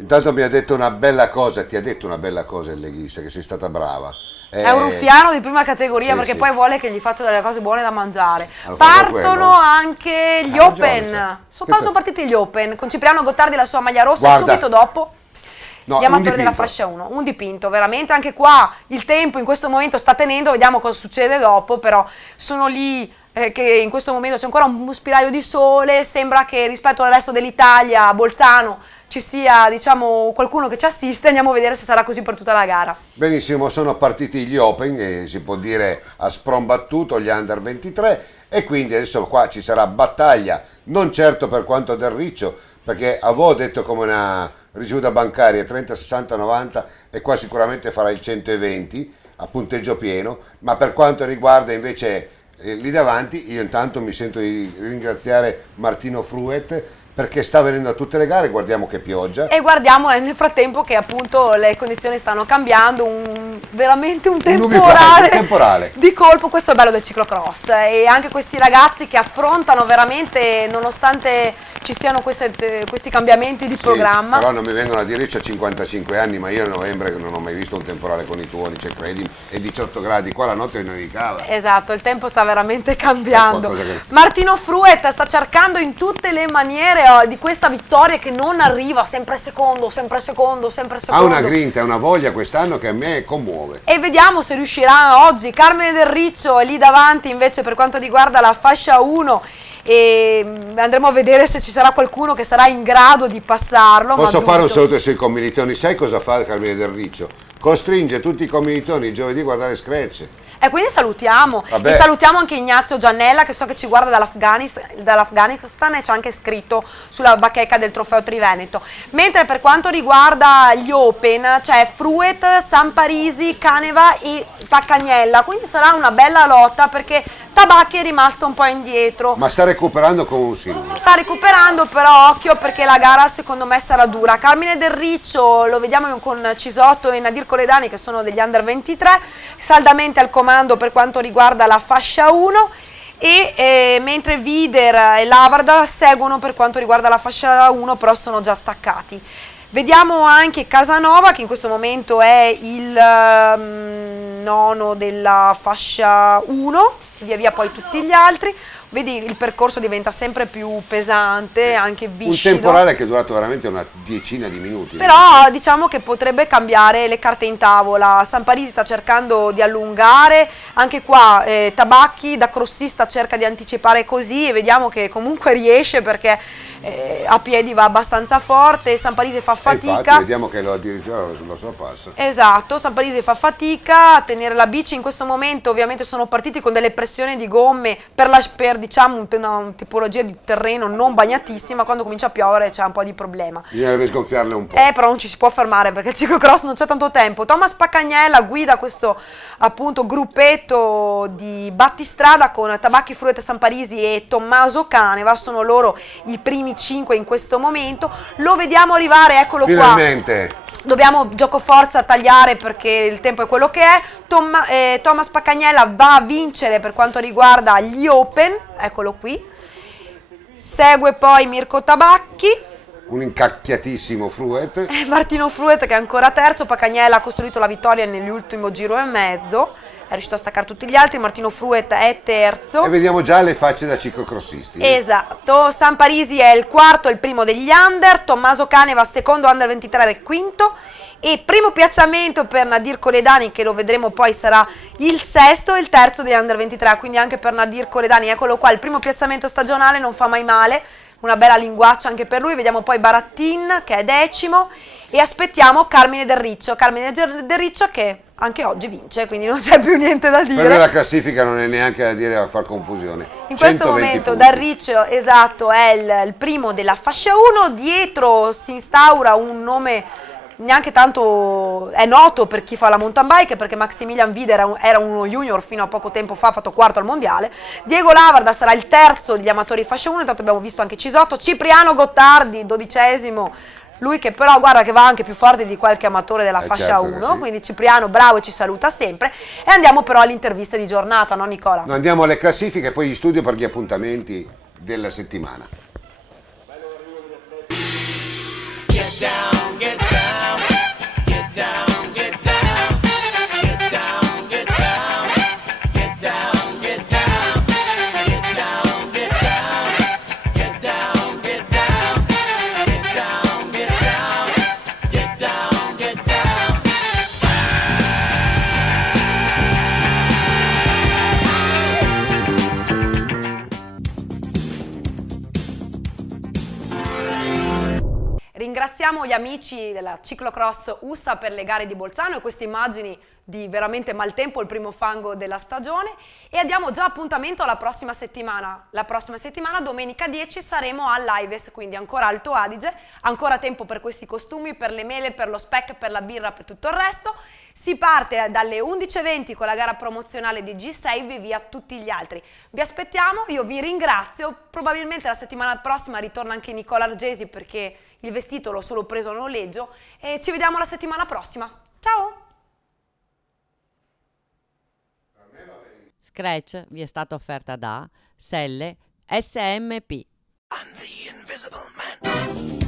Intanto mi ha detto una bella cosa, ti ha detto una bella cosa il leghista, che sei stata brava. È un ruffiano di prima categoria, sì, perché sì. poi vuole che gli faccia delle cose buone da mangiare. Allora, Partono anche gli Open. Sono partiti gli Open con Cipriano Gottardi la sua maglia rossa. Guarda. Subito dopo No, gli amatori della fascia 1. Un dipinto, veramente. Anche qua il tempo in questo momento sta tenendo, vediamo cosa succede dopo, però sono lì che in questo momento c'è ancora un spiraglio di sole, sembra che rispetto al resto dell'Italia, a Bolzano, ci sia, diciamo, qualcuno che ci assiste. Andiamo a vedere se sarà così per tutta la gara. Benissimo, sono partiti gli Open, e si può dire a sprombattuto gli Under 23, e quindi adesso qua ci sarà battaglia, non certo per quanto del Riccio, perché avevo detto come una ricevuta bancaria 30, 60, 90 e qua sicuramente farà il 120 a punteggio pieno, ma per quanto riguarda invece lì davanti, io intanto mi sento di ringraziare Martino Fruet perché sta venendo a tutte le gare, guardiamo che pioggia. E guardiamo nel frattempo che appunto le condizioni stanno cambiando, veramente un temporale di colpo. Questo è il bello del ciclocross, e anche questi ragazzi che affrontano veramente, nonostante ci siano questi cambiamenti di programma. Però non mi vengono a dire, io ho 55 anni, ma io a novembre non ho mai visto un temporale con i tuoni, cioè credimi, è 18 gradi, qua la notte non nevicava. Esatto, il tempo sta veramente cambiando. Martino Fruet sta cercando in tutte le maniere di questa vittoria che non arriva, sempre secondo. Ha una grinta, una voglia quest'anno che a me commuove. E vediamo se riuscirà oggi. Carmine Del Riccio è lì davanti invece per quanto riguarda la fascia 1, e andremo a vedere se ci sarà qualcuno che sarà in grado di passarlo. Posso fare un saluto ai suoi commilitoni? Sai cosa fa Carmine Del Riccio? Costringe tutti i commilitoni il giovedì a guardare Scratch. E quindi salutiamo. Vabbè. E salutiamo anche Ignazio Giannella, che so che ci guarda dall'Afghanistan e c'è anche scritto sulla bacheca del trofeo Triveneto. Mentre per quanto riguarda gli Open c'è Fruet, Samparisi, Caneva e Paccagnella, quindi sarà una bella lotta perché Tabacchi è rimasto un po' indietro. Ma sta recuperando come un siluro. Sta recuperando, però occhio perché la gara secondo me sarà dura. Carmine Del Riccio lo vediamo con Cisotto e Nadir Coledani, che sono degli under 23, saldamente al comando per quanto riguarda la fascia 1, e mentre Vider e Lavarda seguono per quanto riguarda la fascia 1, però sono già staccati. Vediamo anche Casanova, che in questo momento è il nono della fascia 1, via via poi tutti gli altri. Vedi, il percorso diventa sempre più pesante, anche viscido. Un temporale che è durato veramente una decina di minuti. Però diciamo che potrebbe cambiare le carte in tavola. Samparisi sta cercando di allungare, anche qua Tabacchi da crossista cerca di anticipare così, e vediamo che comunque riesce perché a piedi va abbastanza forte. Samparisi fa fatica. Infatti vediamo che addirittura lo sorpassa. Esatto, Samparisi fa fatica a tenere la bici in questo momento. Ovviamente sono partiti con delle pressioni di gomme per diciamo una tipologia di terreno non bagnatissima. Quando comincia a piovere c'è un po' di problema. Bisognerebbe sgonfiarle un po'. Però non ci si può fermare perché il ciclocross non c'è tanto tempo. Thomas Paccagnella guida questo appunto gruppetto di battistrada con Tabacchi, Fruet, Samparisi e Tommaso Caneva. Sono loro i primi 5 in questo momento. Lo vediamo arrivare, eccolo Finalmente. qua. Dobbiamo gioco forza tagliare perché il tempo è quello che è. Thomas Paccagnella va a vincere per quanto riguarda gli Open, eccolo qui. Segue poi Mirko Tabacchi. Un incacchiatissimo Fruet. Martino Fruet che è ancora terzo. Paccagnella ha costruito la vittoria nell'ultimo giro e mezzo, è riuscito a staccare tutti gli altri. Martino Fruet è terzo. E vediamo già le facce da ciclocrossisti. Esatto, Samparisi è il quarto, il primo degli under. Tommaso Caneva secondo, under 23 è quinto. E primo piazzamento per Nadir Coledani, che lo vedremo poi sarà il sesto, e il terzo degli under 23, quindi anche per Nadir Coledani, eccolo qua, il primo piazzamento stagionale, non fa mai male. Una bella linguaccia anche per lui. Vediamo poi Barattin che è decimo e aspettiamo Carmine Del Riccio. Carmine Del Riccio che anche oggi vince, quindi non c'è più niente da dire. Per me la classifica non è neanche da dire, a far confusione. In questo momento Del Riccio, esatto, è il primo della fascia 1, dietro si instaura un nome neanche tanto è noto per chi fa la mountain bike, perché Maximilian Vider era uno junior fino a poco tempo fa, ha fatto quarto al mondiale. Diego Lavarda sarà il terzo degli amatori fascia 1, intanto abbiamo visto anche Cisotto. Cipriano Gottardi, 12esimo, lui che però guarda che va anche più forte di qualche amatore della fascia 1, sì. Quindi Cipriano bravo e ci saluta sempre. E andiamo però alle interviste di giornata, no Nicola? No, andiamo alle classifiche e poi in studio per gli appuntamenti della settimana. Ringraziamo gli amici della Ciclocross USA per le gare di Bolzano e queste immagini di veramente maltempo, il primo fango della stagione, e diamo già appuntamento alla prossima settimana. La prossima settimana, domenica 10, saremo all'Aives, quindi ancora Alto Adige, ancora tempo per questi costumi, per le mele, per lo speck, per la birra, per tutto il resto. Si parte dalle 11:20 con la gara promozionale di G-Save e via tutti gli altri. Vi aspettiamo, io vi ringrazio, probabilmente la settimana prossima ritorna anche Nicola Argesi perché il vestito l'ho solo preso a noleggio e ci vediamo la settimana prossima. Ciao! Scratch vi è stata offerta da Selle SMP. I'm the Invisible Man.